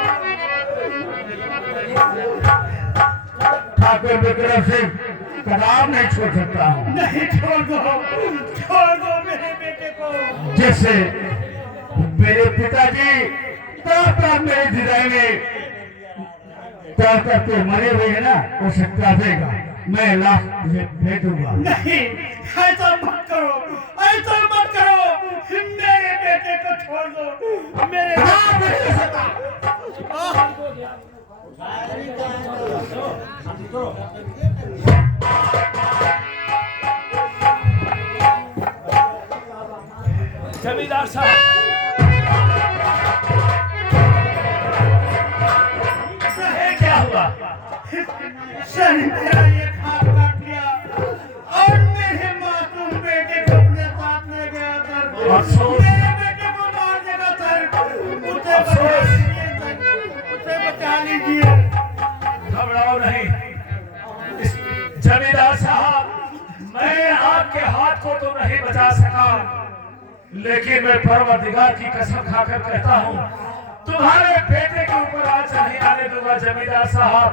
ठाकुर विक्रम सिंह कदाप नहीं छोड़ सकता हूँ। नहीं, छोड़ दो मेरे बेटे को। जैसे मेरे पिताजी तब मेरे हृदय में तब करके मरे हुए हैं ना, वो सत्ता देगा, मैं लाश भेजूंगा। नहीं, ऐसा मत करो, ऐसा मत करो। मेरे बेटे को छोड़ दो। मेरे कदाप नहीं हो सकता। जमींदार साहब, क्या हुआ? सर, मेरा ये हाथ काट दिया और मेरे मासूम बेटे को अपने साथ ले गया सर। अफसोस। मेरे बेटे को मार देगा सर। उसे बचा लीजिए। घबराओ नहीं। जमींदार साहब, मैं आपके हाथ को तो नहीं बचा सका, लेकिन मैं परवरदिगार की कसम खाकर कहता हूँ, तुम्हारे बेटे के ऊपर आज नहीं आने दूंगा। जमींदार साहब,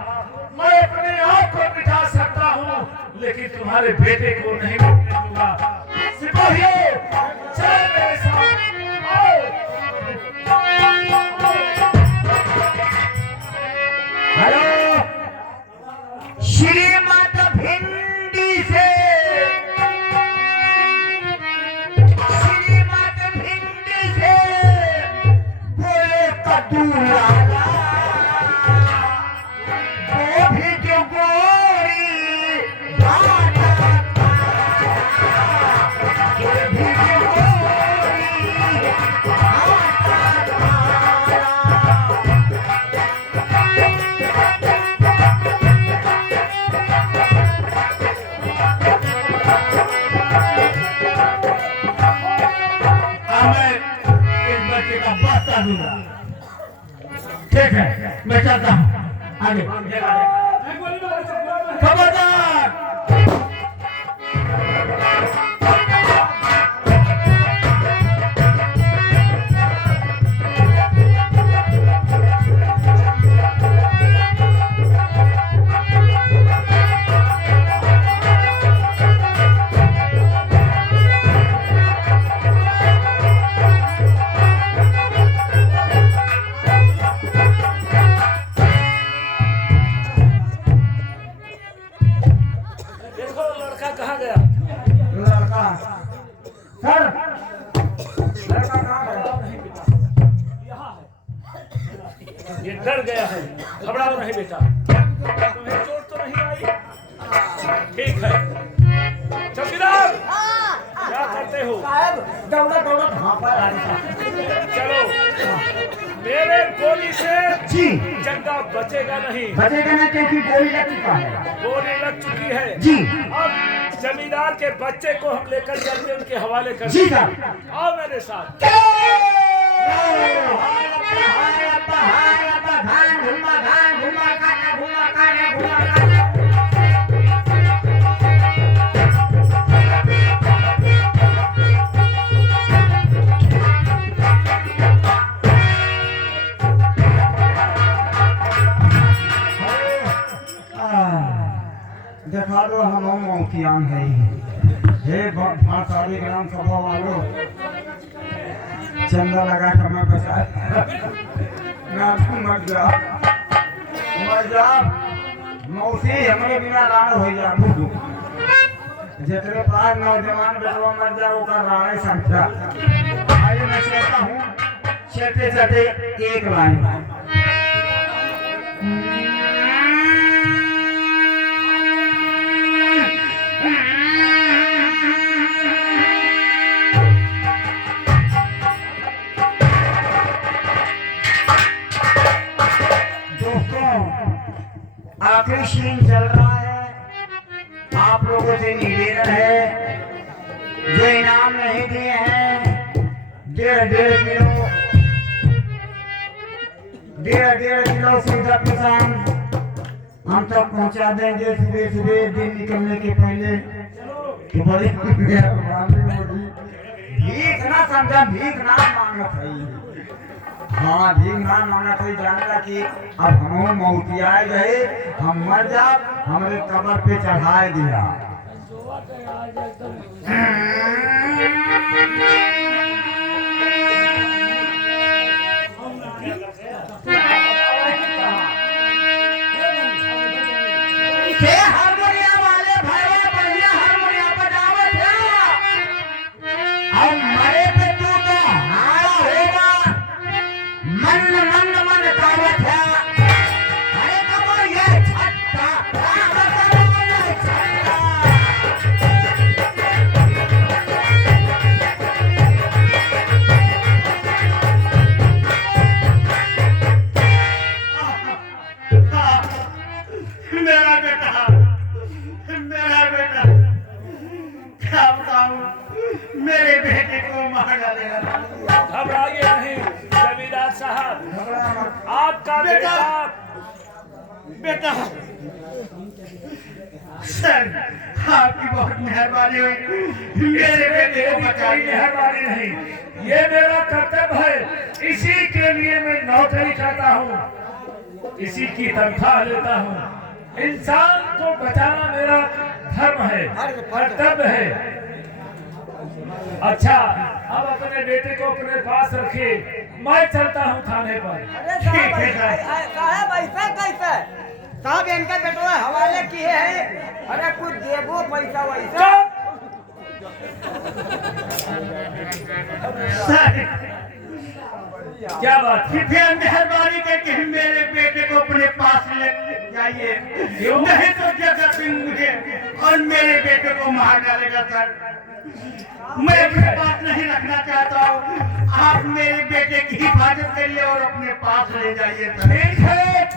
मैं अपने आप को मिटा सकता हूँ, लेकिन तुम्हारे बेटे को नहीं मिटने दूंगा। सिपाहियों, चलो मेरे साथ, आओ। हेलो, श्रीमत भिंडी से, श्रीमत भिंडी से बोले कद्दू लाला, वो भी जो गोरी भाटा था, वो भी जो गोरी भाटा था। ठीक है, मैं चलता हूँ आगे। खबरदार। देखो लड़का कहाँ गया? लड़का सर, लड़का कहाँ है? यहाँ है। ये डर गया है। घबराओ नहीं बेटा, तुम्हें चोट तो नहीं आई? ठीक है। चौकीदार, क्या करते हो? साहब, दौड़त भापा आ रहा। चलो, मेरे गोली से जी, जंगा बचेगा नहीं। बचेगा ना, क्योंकि गोली लग चुका है। गोली लग चुकी है जी। अब जमींदार के बच्चे को हम लेकर चलते उनके हवाले कर जी देंगे। साहब। आओ मेरे साथ। देखा दो हम मौतियान है। हे भाषाली ग्राम सभा वालों, चंदा लगा कर मैं बचा ना, तुम मर जा, मौसी हमारे बिना राण हो जा। जितने पास नौजवान बेटवा मर जाए वो कर रहा है संख्या। आइए मैं कहता हूँ चटे चटे एक लाइन। आखिरी सीन चल रहा है। आप लोगों से निवेदन है, जो इनाम नहीं दिए हैं 1.5 किलो सीधा किसान हम तक पहुंचा देंगे सुबह दिन निकलने के पहले। तो बड़ी मेहरबानी होगी। भीख ना समझा, भीख ना मांगा था। हाँ भीख ना मांगा कोई जानला कि अब हम मौतियाए गए, हम मर जा, हमारे कब्र पे चढ़ाए दिया। हारमोनिया वाले भाई बढ़िया हारमोनिया बजावे थे। अब मरे पे तू तो हारा होगा, मन मन मन कावत है। अरे कबो ये छट्टा, कबो ये छट्टा। मेरा बेटा क्या बताऊं, मेरे बेटे को मार डालेगा। घबराइए नहीं जमींदार साहब, आपका बेटा बेटा सर आपकी बहुत मेहरबानी हुई, मेरे बेटे को बचा कोई लिया। मेहरबानी नहीं, ये मेरा कर्तव्य है। इसी के लिए मैं नौकरी करता हूँ, इसी की तनख्वाह लेता हूँ। इंसान को बचाना मेरा धर्म है, कर्तव्य है। अच्छा अब अपने बेटे को अपने पास रखिए, मैं चलता हूँ थाने पर। अरे साहब ऐसा कैसे साहब, इनका बेटवा हवाले किए हैं। अरे कुछ देवो पैसा वैसा। सर क्या बात है? कृपया मेहरबानी करके मेरे बेटे को अपने पास ले जाइए, नहीं तो जगत सिंह मुझे और मेरे बेटे को मार डालेगा। सर मैं अपने पास नहीं रखना चाहता हूँ, आप मेरे बेटे की हिफाजत करिए और अपने पास ले जाइए। सर ठीक है,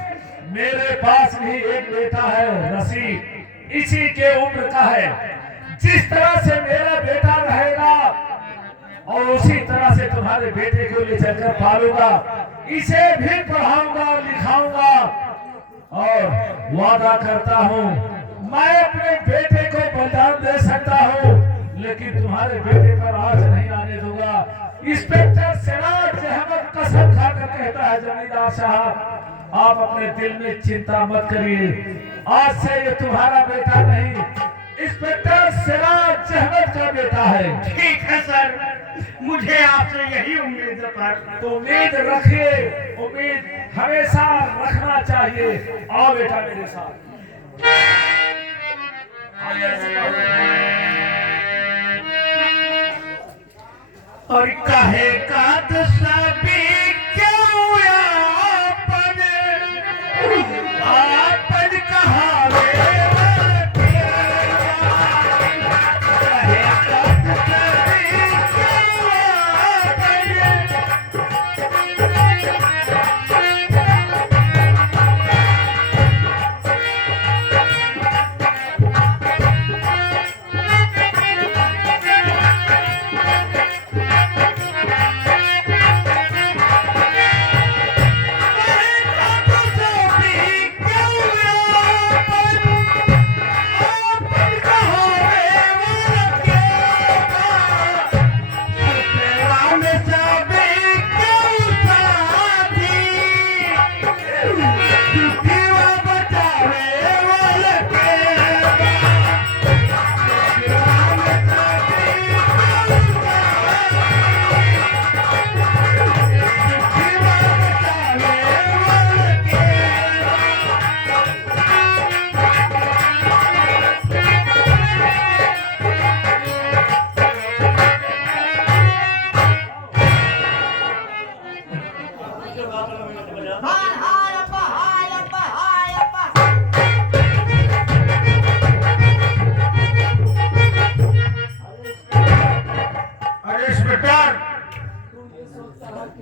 मेरे पास भी एक बेटा है रसीद, इसी के उम्र का है। जिस तरह से मेरा बेटा रहेगा और उसी तरह से तुम्हारे बेटे को ले चलकर पालूंगा, इसे भी पढ़ाऊंगा लिखाऊंगा। और वादा करता हूँ मैं अपने बेटे को बलिदान दे सकता हूँ, लेकिन तुम्हारे बेटे पर आज नहीं आने दूंगा। इंस्पेक्टर सिराज अहमद कसम खाकर कहता है जमींदार साहब, आप अपने दिल में चिंता मत करिए, आज से ये तुम्हारा बेटा नहीं, इंस्पेक्टर सिराज अहमद का बेटा है। ठीक है सर, मुझे आपसे यही उम्मीद है सर। तो उम्मीद रखिए, उम्मीद हमेशा रखना चाहिए। आओ बेटा मेरे साथ। और कहे का तो सभी क्यों आपन कहावे, कहे का तो सभी क्यों आपन।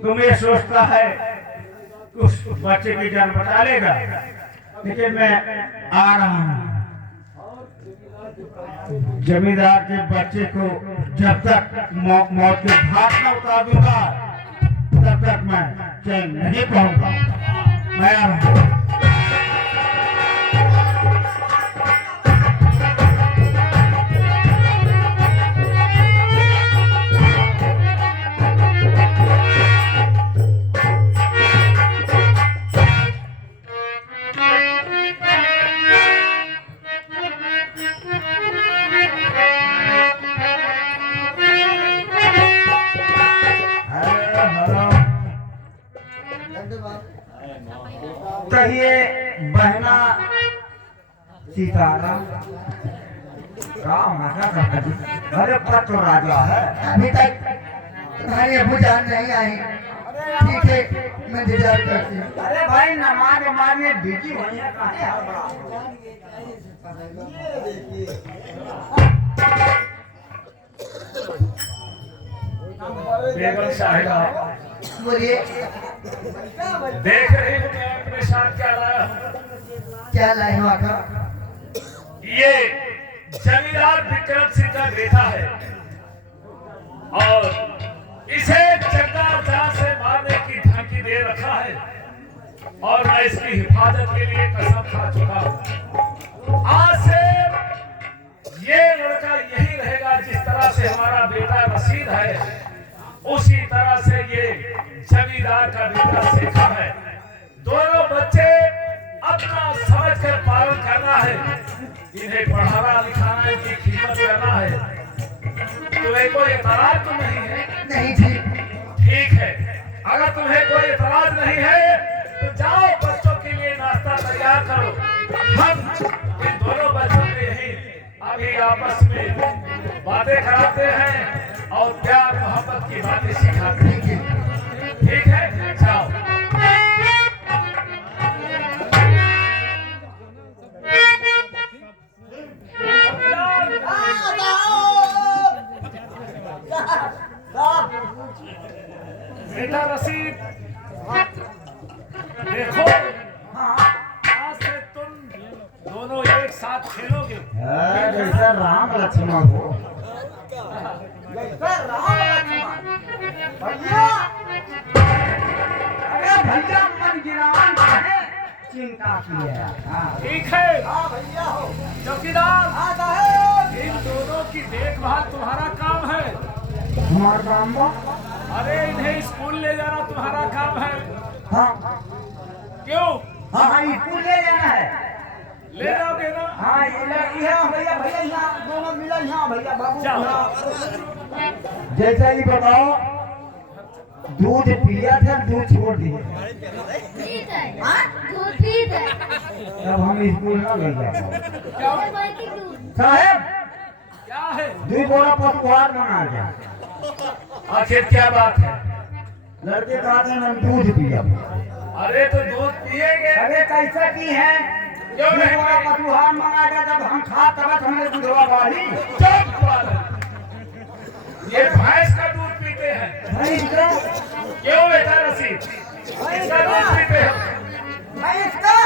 तुम ये सोचता है उस बच्चे की जान बचा लेगा, लेकिन मैं आ रहा हूँ। जमींदार के बच्चे को जब तक मौत के घाट न उतार दूंगा तब तक मैं चैन नहीं पाऊंगा। मैं आ रहा हूँ। कहिए बहना सीताराम राम है जी। अरे पर तो राजा है, अभी तक तुम्हारी अबू जान नहीं आई। ठीक है, मैं इंतजार करती हूँ। अरे भाई नमाज मारने बिजी हुई है, कहाँ है बड़ा। बेगम साहिबा बोलिए, देख रही हूँ मैं अपने साथ क्या लाया हूँ। क्या लाए हो आका? ये जमींदार विक्रम सिंह का बेटा है और इसे चंदा चार से मारने की धमकी दे रखा है और मैं इसकी हिफाजत के लिए कसम खा चुका हूँ। आज से ये लड़का यही रहेगा। जिस तरह से हमारा बेटा रशीद है उसी तरह से ये जमींदार का बेटा शेखा है। दोनों बच्चे अपना समझकर पालन करना है, इन्हें पढ़ाना लिखाना, इनकी खिदमत करना है। तुम्हें कोई एतराज तो नहीं है? नहीं जी। ठीक है, अगर तुम्हें कोई एतराज नहीं है तो जाओ बच्चों के लिए नाश्ता तैयार करो। हम इन दोनों बच्चों को यही अभी आपस में बातें कराते हैं और प्यार मोहब्बत की बातें सिखाते हैं। ठीक है, जाओ। बेटा रशीद, देखो आज से तुम दोनों एक साथ खेलोगे। जैसा राम लक्ष्मण हो। भैया, अरे भैया मन गिरावन है, चिंता की है। ठीक है हाँ भैया हो। चौकीदार, हाँ साहब। इन दोनों की देखभाल तुम्हारा काम है। हमारा काम बा? अरे इन्हें स्कूल ले जाना तुम्हारा काम है। हाँ क्यों? हाँ हाँ, स्कूल ले जाना है। ले जाओगे ना? हाँ यहाँ भैया भैया यहाँ दोनों मिला यहाँ भैया बाबू। जाओ। जैसा ही बताओ, दूध पिया था, दूध छोड़ दिए। दूध पीते तब हम स्कूल ना ले जाए। साहब, क्या है? दूध बोरा पकवान बना गया। आखिर क्या बात है? लड़के कहते हैं हम दूध पिया। अरे तो दूध पिएंगे। अरे कैसा की है? क्यों नहीं? दूध बोरा पकवान मंगा गया, जब हम खा तब हमने दूधवा बाली। चुप पागल। ये भैंस का दूध पीते हैं। नहीं तो क्यों बेटा रशीद? इसका दूध पीते हैं। मैं इसका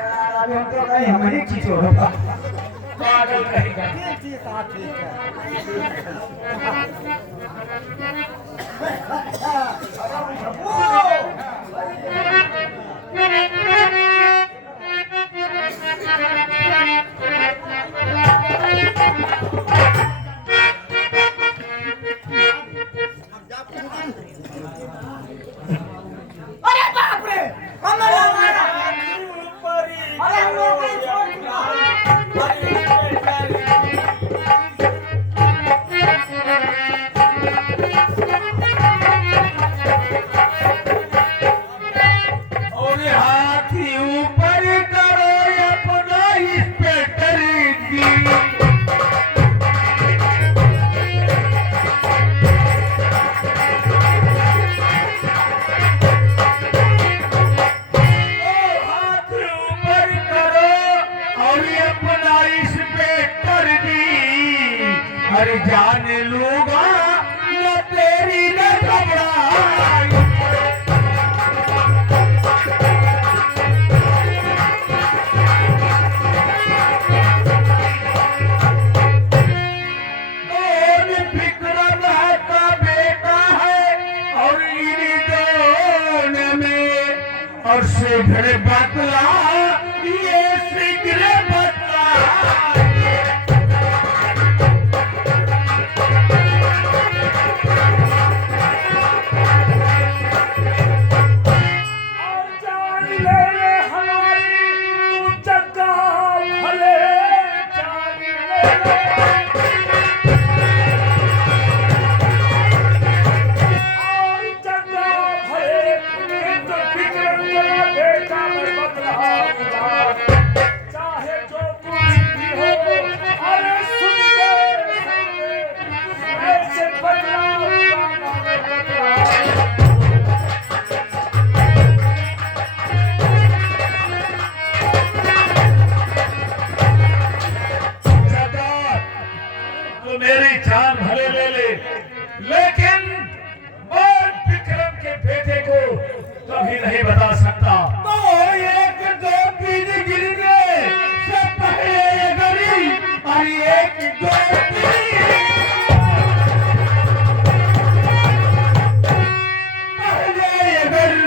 यार, अभी हम तो कहीं हम ही चीज होगा। पागल कहेगा। ठीक है ठीक अरे बाप रे, हमने लगाया। अरे हम लोग नहीं छोड़ दिया। और हाथी ऊपर करो अपना इंस्पेक्टर की। हाथ ऊपर करो और अपना इंस्पेक्टर की। अरे जान लूंगा न तेरी न घबराई। जान भले ले ले, लेकिन मैं विक्रम के बेटे को कभी नहीं बता सकता। तो एक दो तीन गिर गए, सब पहले ये गरी, और एक दो पहले ये गरी,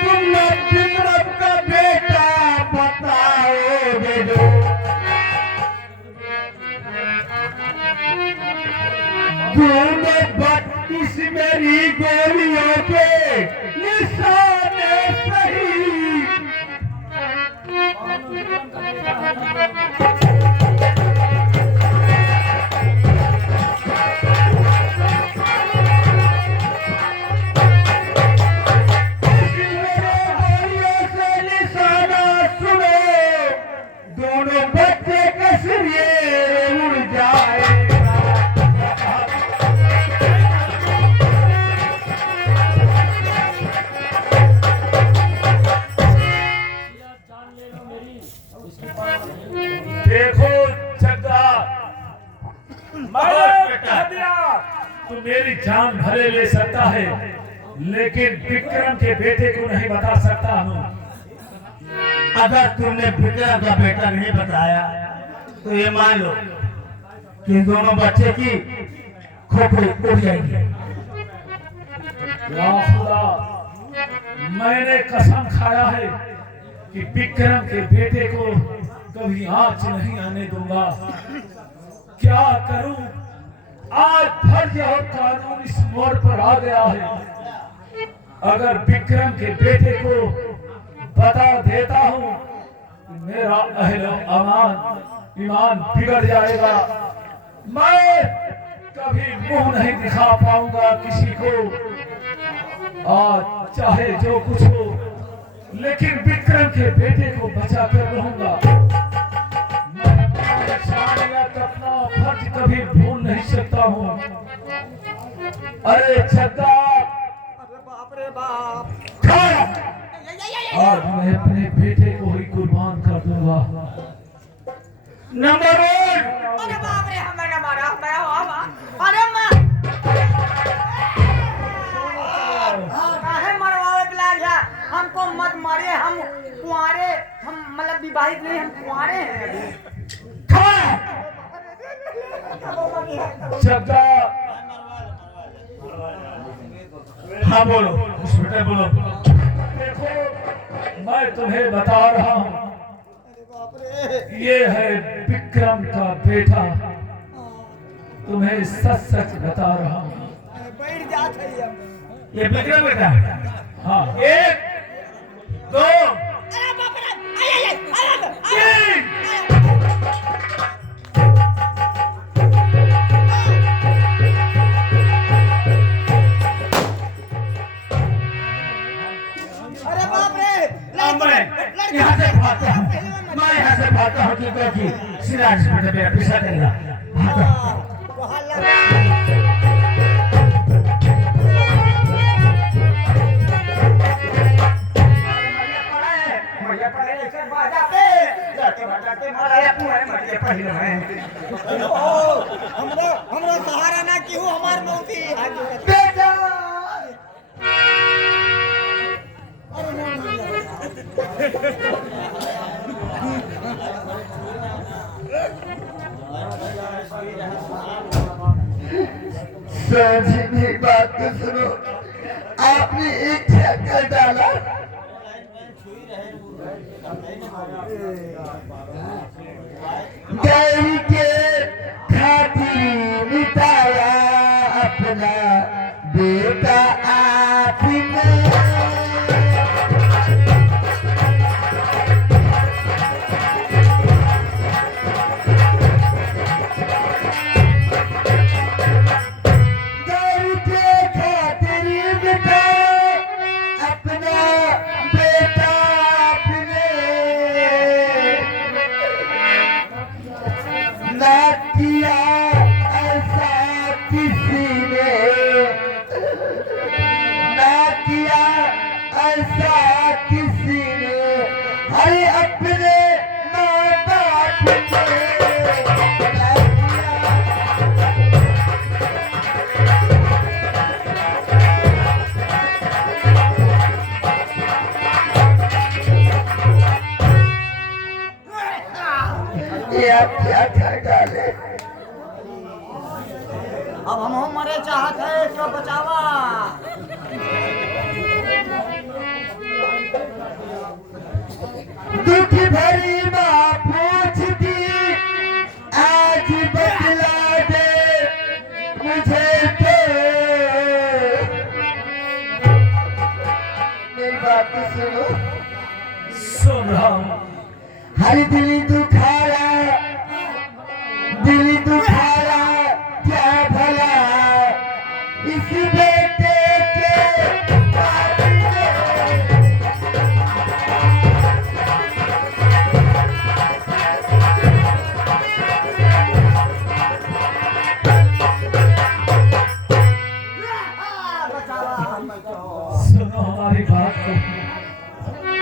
तुमने विक्रम का बेटा बताओगे जो तूने 32 मेरी गोलियों के निशाने सही। गोलियों से निशाना सुनो, दोनों बच्चे कसरिए उड़ जाए। देखो जग्गा, मैंने कह दिया तू मेरी जान भले ले सकता है, लेकिन विक्रम के बेटे को नहीं बता सकता हूँ। अगर तुमने विक्रम का बेटा नहीं बताया तो ये मान लो कि दोनों बच्चे की खोपड़ी उड़ जाएगी। या खुदा, मैंने कसम खाया है कि विक्रम के बेटे को कभी आँच नहीं आने दूंगा। क्या करूं, आज फर्ज और कानून इस मोड़ पर आ गया है। अगर विक्रम के बेटे को बता देता हूं, मेरा अहलो अमान ईमान बिगड़ जाएगा। मैं कभी मुंह नहीं दिखा पाऊंगा किसी को, आज चाहे जो कुछ हो, लेकिन विक्रम के बेटे को बचा कर रहूंगा। मैं अपना फर्ज कभी भूल नहीं सकता हूँ। अरे छद्दा, बाप रे बाप, आज मैं अपने बेटे को ही कुर्बान कर दूंगा। नंबर 1, अरे बाप रे, हमें न मारा, अरे मैं काहे मरवावे के लाग है? हमको मत मारे, हम कुंवारे, हम मतलब विवाहित नहीं, हम कुंवारे हैं अभी। छद्दा, हाँ बोलो, उस बेटे बोलो। देखो मैं तुम्हें बता रहा हूँ, अरे बाप रे, ये है विक्रम का बेटा। तुम्हें सच सच बता रहा हूँ। बैठ जात है ये विक्रम बेटा। हाँ, 1 2 अरे बाप रे, आय 3। अरे बाप रे, मैं यहाँ से भागता हूँ, मैं यहाँ से भागता हूँ क्योंकि सिराज बेटा मेरा पीछा करेगा। भागता हूँ। हमरा सहारा ना की हो, हमार मौती बेटा सर जी बात तो सुनो, आपने इच्छा कर डाला। गैरी के खातिर मिटाया अपना बेटा आपने। गैरी के खातिर मिटाया अपना बेटा आपने। ना किया ऐसा किसी ने, ना किया ऐसा किसी ने, अरे अपने माँ बाप ने ना किया। ये आप क्या क्या डाले? अब हम मरे चाहत है क्यों बचावा? दुख भरी माँ पूछती आज बतला दे मुझे तो। मेरी बात तो सुनो। सुन रहा हूं। हर दिल दुखाया क्या भला इस बेटे के बाप ने। सुनो हमारी बात को।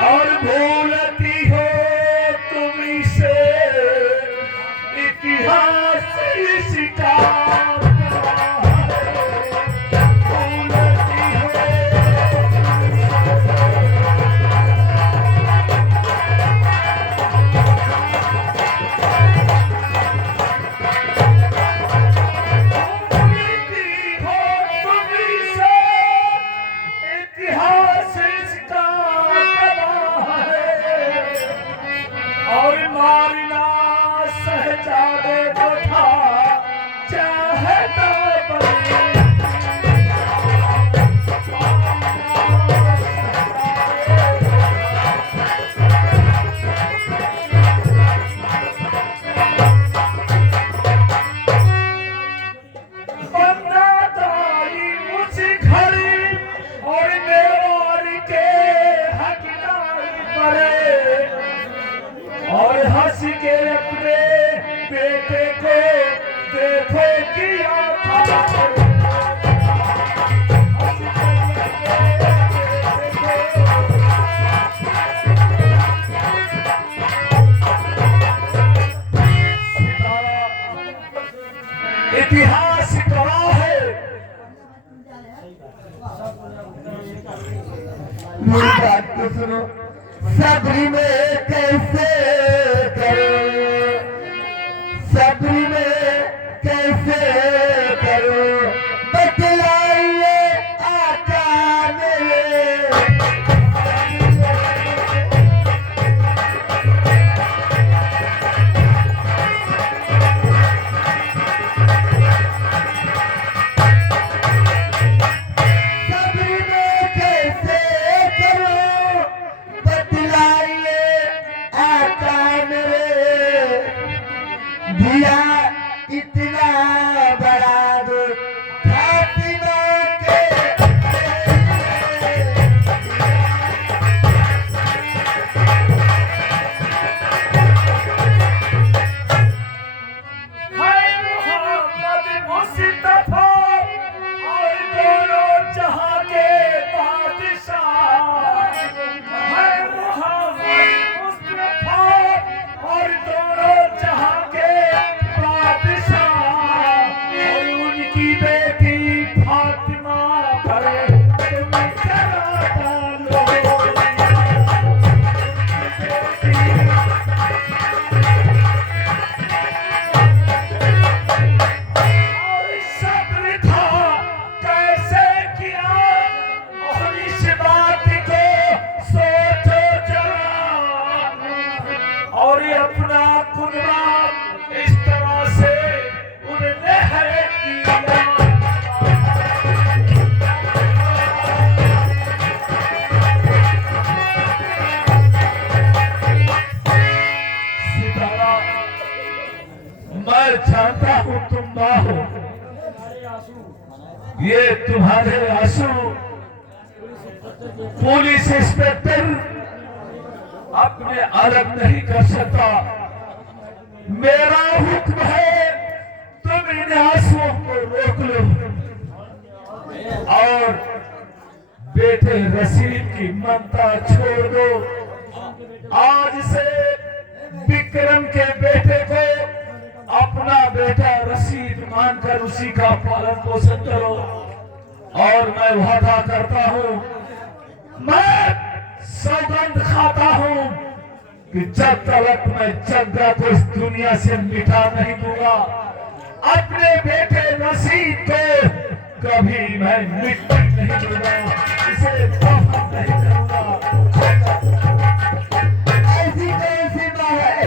और भूलती हो तुम इसे इतिहास इसका भूलती हो। इतिहास इसका गवाह है। और मारना सहजादे को था चाहता बने। बंदादारी मुझ घर और मेवाड़ के हकदार पड़े। और हंस के अपने बेटे को देखो किया था। इतिहास गवाह है। मेरी बात तो सुनो। सब्र में कैसे करो, सब्र में कैसे करो बतलाइए आका मेरे। सब्र में कैसे करो बतलाइए आका मेरे। दिया इतना बड़ा दुख फातिमा के। है मोहम्मद मुस्तफा और दोनों जहां के बादशाह। है मोहम्मद मुस्तफा और दोनों जहां के बादशाह। और उनकी बेटी फातिमा पर तुम जरा डालो। और सब्र था कैसे किया। और इस बात को सोचो जरा। और ये अपना कुर्बान इस तरह से उन्होंने है किया। सितारा, मैं जानता हूँ तुम माँ हो। ये तुम्हारे आंसू पुलिस इंस्पेक्टर अपने अलग नहीं कर सकता। मेरा हुक्म है तुम इन आंसुओं को रोक लो। और बेटे रशीद की ममता छोड़ दो। आज से विक्रम के बेटे को अपना बेटा रशीद मानकर उसी का पालन पोषण करो। और मैं वादा करता हूं, मैं सौगंध खाता हूं कि जब तक मैं जग्गा को इस दुनिया से मिटा नहीं दूंगा, अपने बेटे नसीब को कभी मैं मिट्टी नहीं दूंगा, इसे दफन नहीं करूंगा। ऐसी कैसी माँ है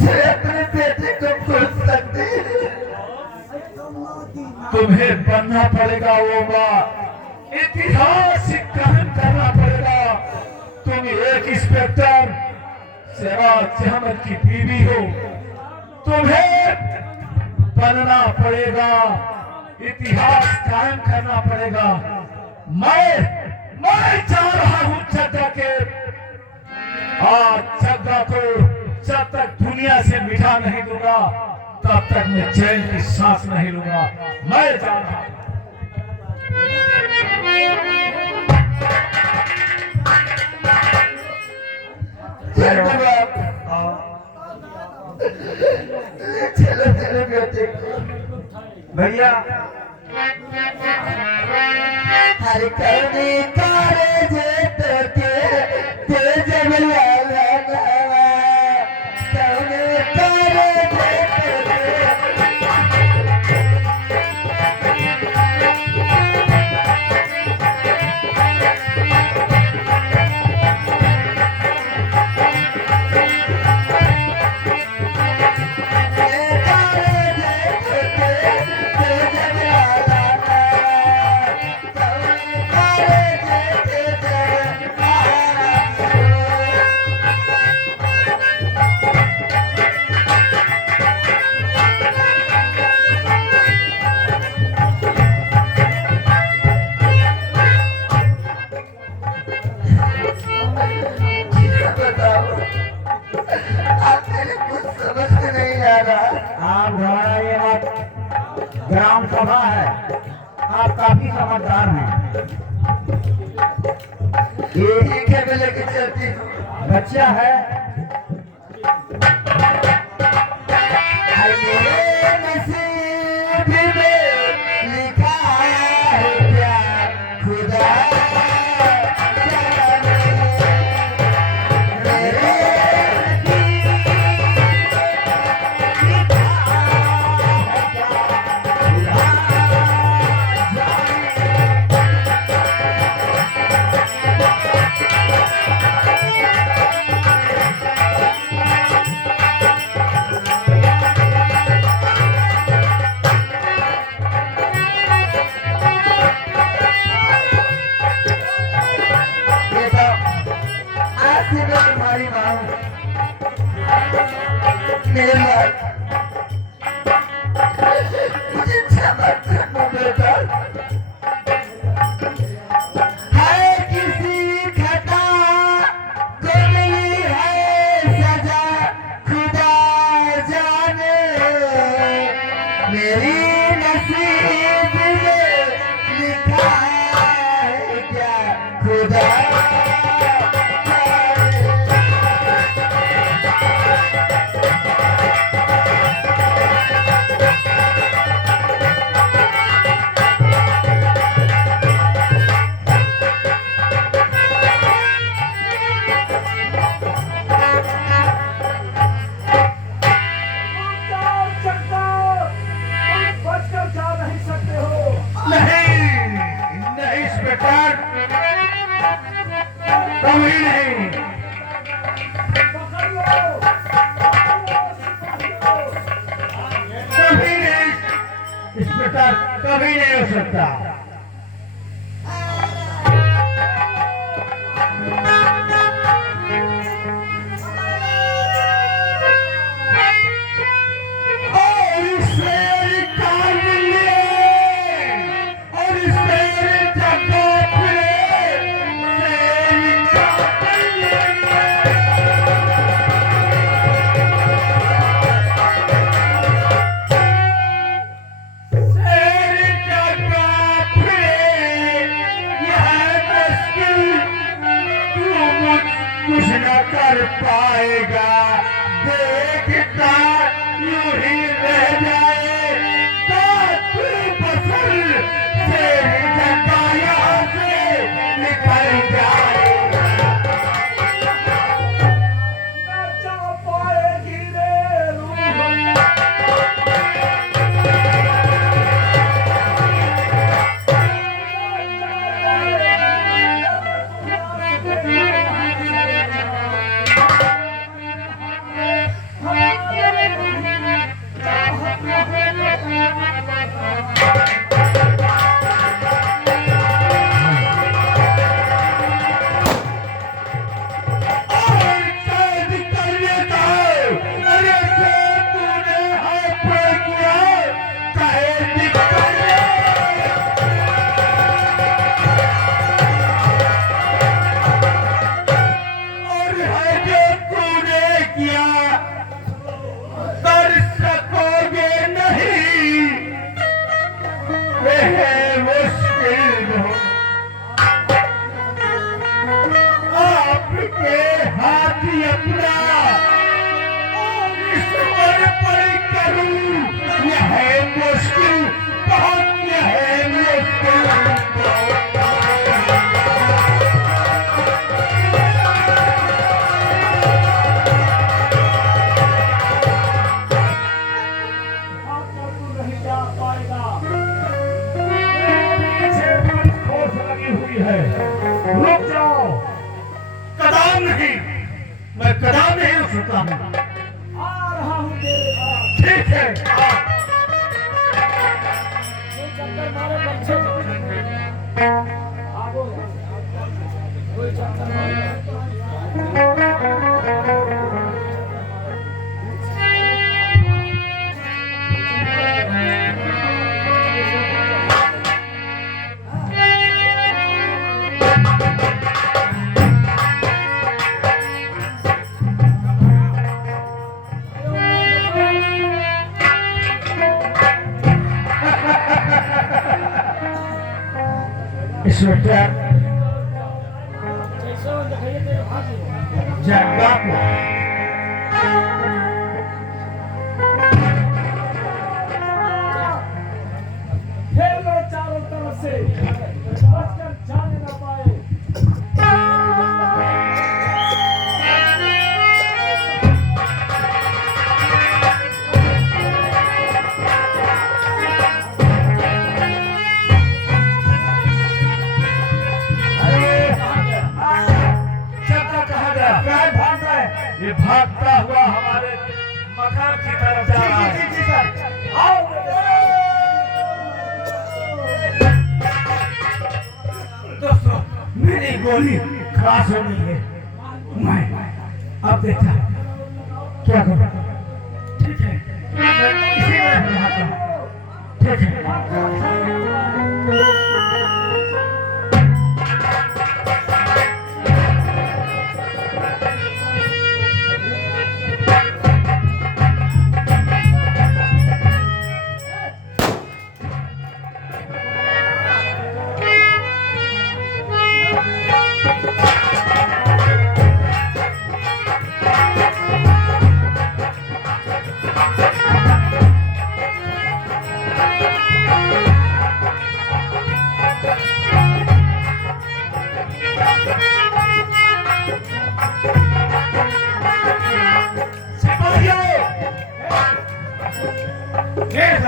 जो अपने बेटे को भूल सकती है? तुम्हें बनना पड़ेगा वो माँ, इतिहास ग्रहण करना पड़ेगा। तुम एक इंस्पेक्टर सिराज अहमद की बीवी हो, तुम्हें बनना पड़ेगा, इतिहास कायम करना पड़ेगा। मैं जा रहा हूं जग्गा के, आज जग्गा को जब तक दुनिया से मिटा नहीं दूंगा तब तक मैं चैन की सांस नहीं लूंगा। मैं जा रहा हूं। चलो चलो बेटे भैया हर करने कारे जेत के तेज लाला नवा करने कारे जेत बताओ आप मेरे कुछ समझ में नहीं आ रहा। आप घबराइए मत, ग्राम सभा है, आप काफी समझदार हैं। ये ठीक है मैं लेके चलती हूँ। बच्चा है, मेरे नसीब में लिखा है क्या खुदा जाने। मेरे लिखा है क्या बेटा आज से मैं तुम्हारी माँ हूँ। मेरे लाल मुझे क्षमा करना बेटा। है किसी खता को मिली है सजा खुदा जाने। मेरी नसीब में लिखा है क्या खुदा बचकर जा नहीं सकते हो। नहीं इंस्पेक्टर, कभी नहीं। पकड़ लो, कभी नहीं इंस्पेक्टर, कभी नहीं हो सकता। और शेर कान ले, और शेर जगह फिरे, शेर कान ले। शेर जगह ठीक है। कोई चक्कर मारे बच्चे आगो कोई चक्कर मारे इंस्पेक्टर जैसे वो दिखाइए तेरे भाग जगदा को खेल लो चारों तरफ से बचकर जाने न पाए। जगदा कहाँ गया? क्या भाग रहा है? ये भागता हुआ हमारे मकान की तरफ जा रहा है। जी सर, आओ दोस्तों, मेरी गोली खलास हो गई है। मैं अब देखता क्या करूं। ठीक है, मैं इसी में रहता हूं। ठीक है।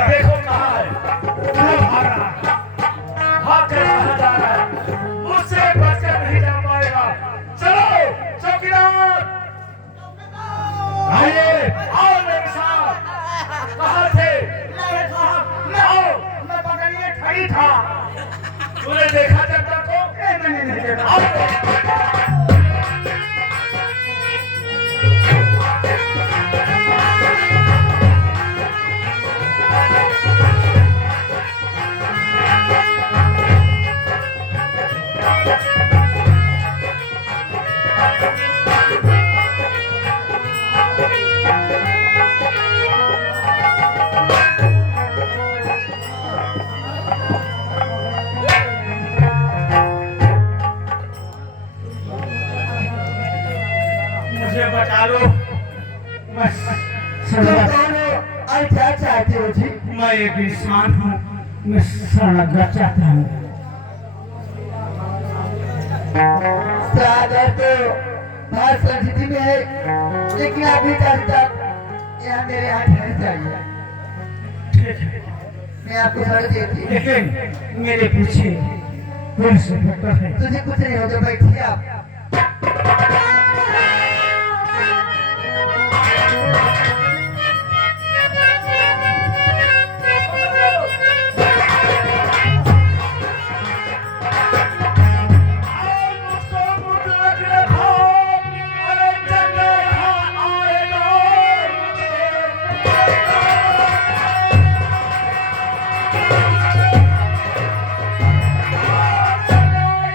देखो कहाँ है, क्यों भाग रहा है, भाग कर कहाँ जा रहा है, मुझसे बचकर नहीं जा पाएगा। चलो चौकीदार, आइए, आओ मेरे साथ। कहाँ थे? नहीं साहब, आओ, मैं पकड़िए खड़ी था। तूने देखा जगदा को? मैंने नहीं देखा। आओ। मुझे बचा लो। मैं और क्या चाहते हो जी? मैं एक इंसान हूँ, मैं सड़ना चाहता हूँ। सागर तो बहुत संस्कृति में है, लेकिन अभी तक यहाँ मेरे हाथ नहीं चाहिए। ठीक है, मैं आपको सड़क देती, लेकिन मेरे पीछे पुलिस इंस्पेक्टर है। तुझे कुछ नहीं होगा, बैठिए आप।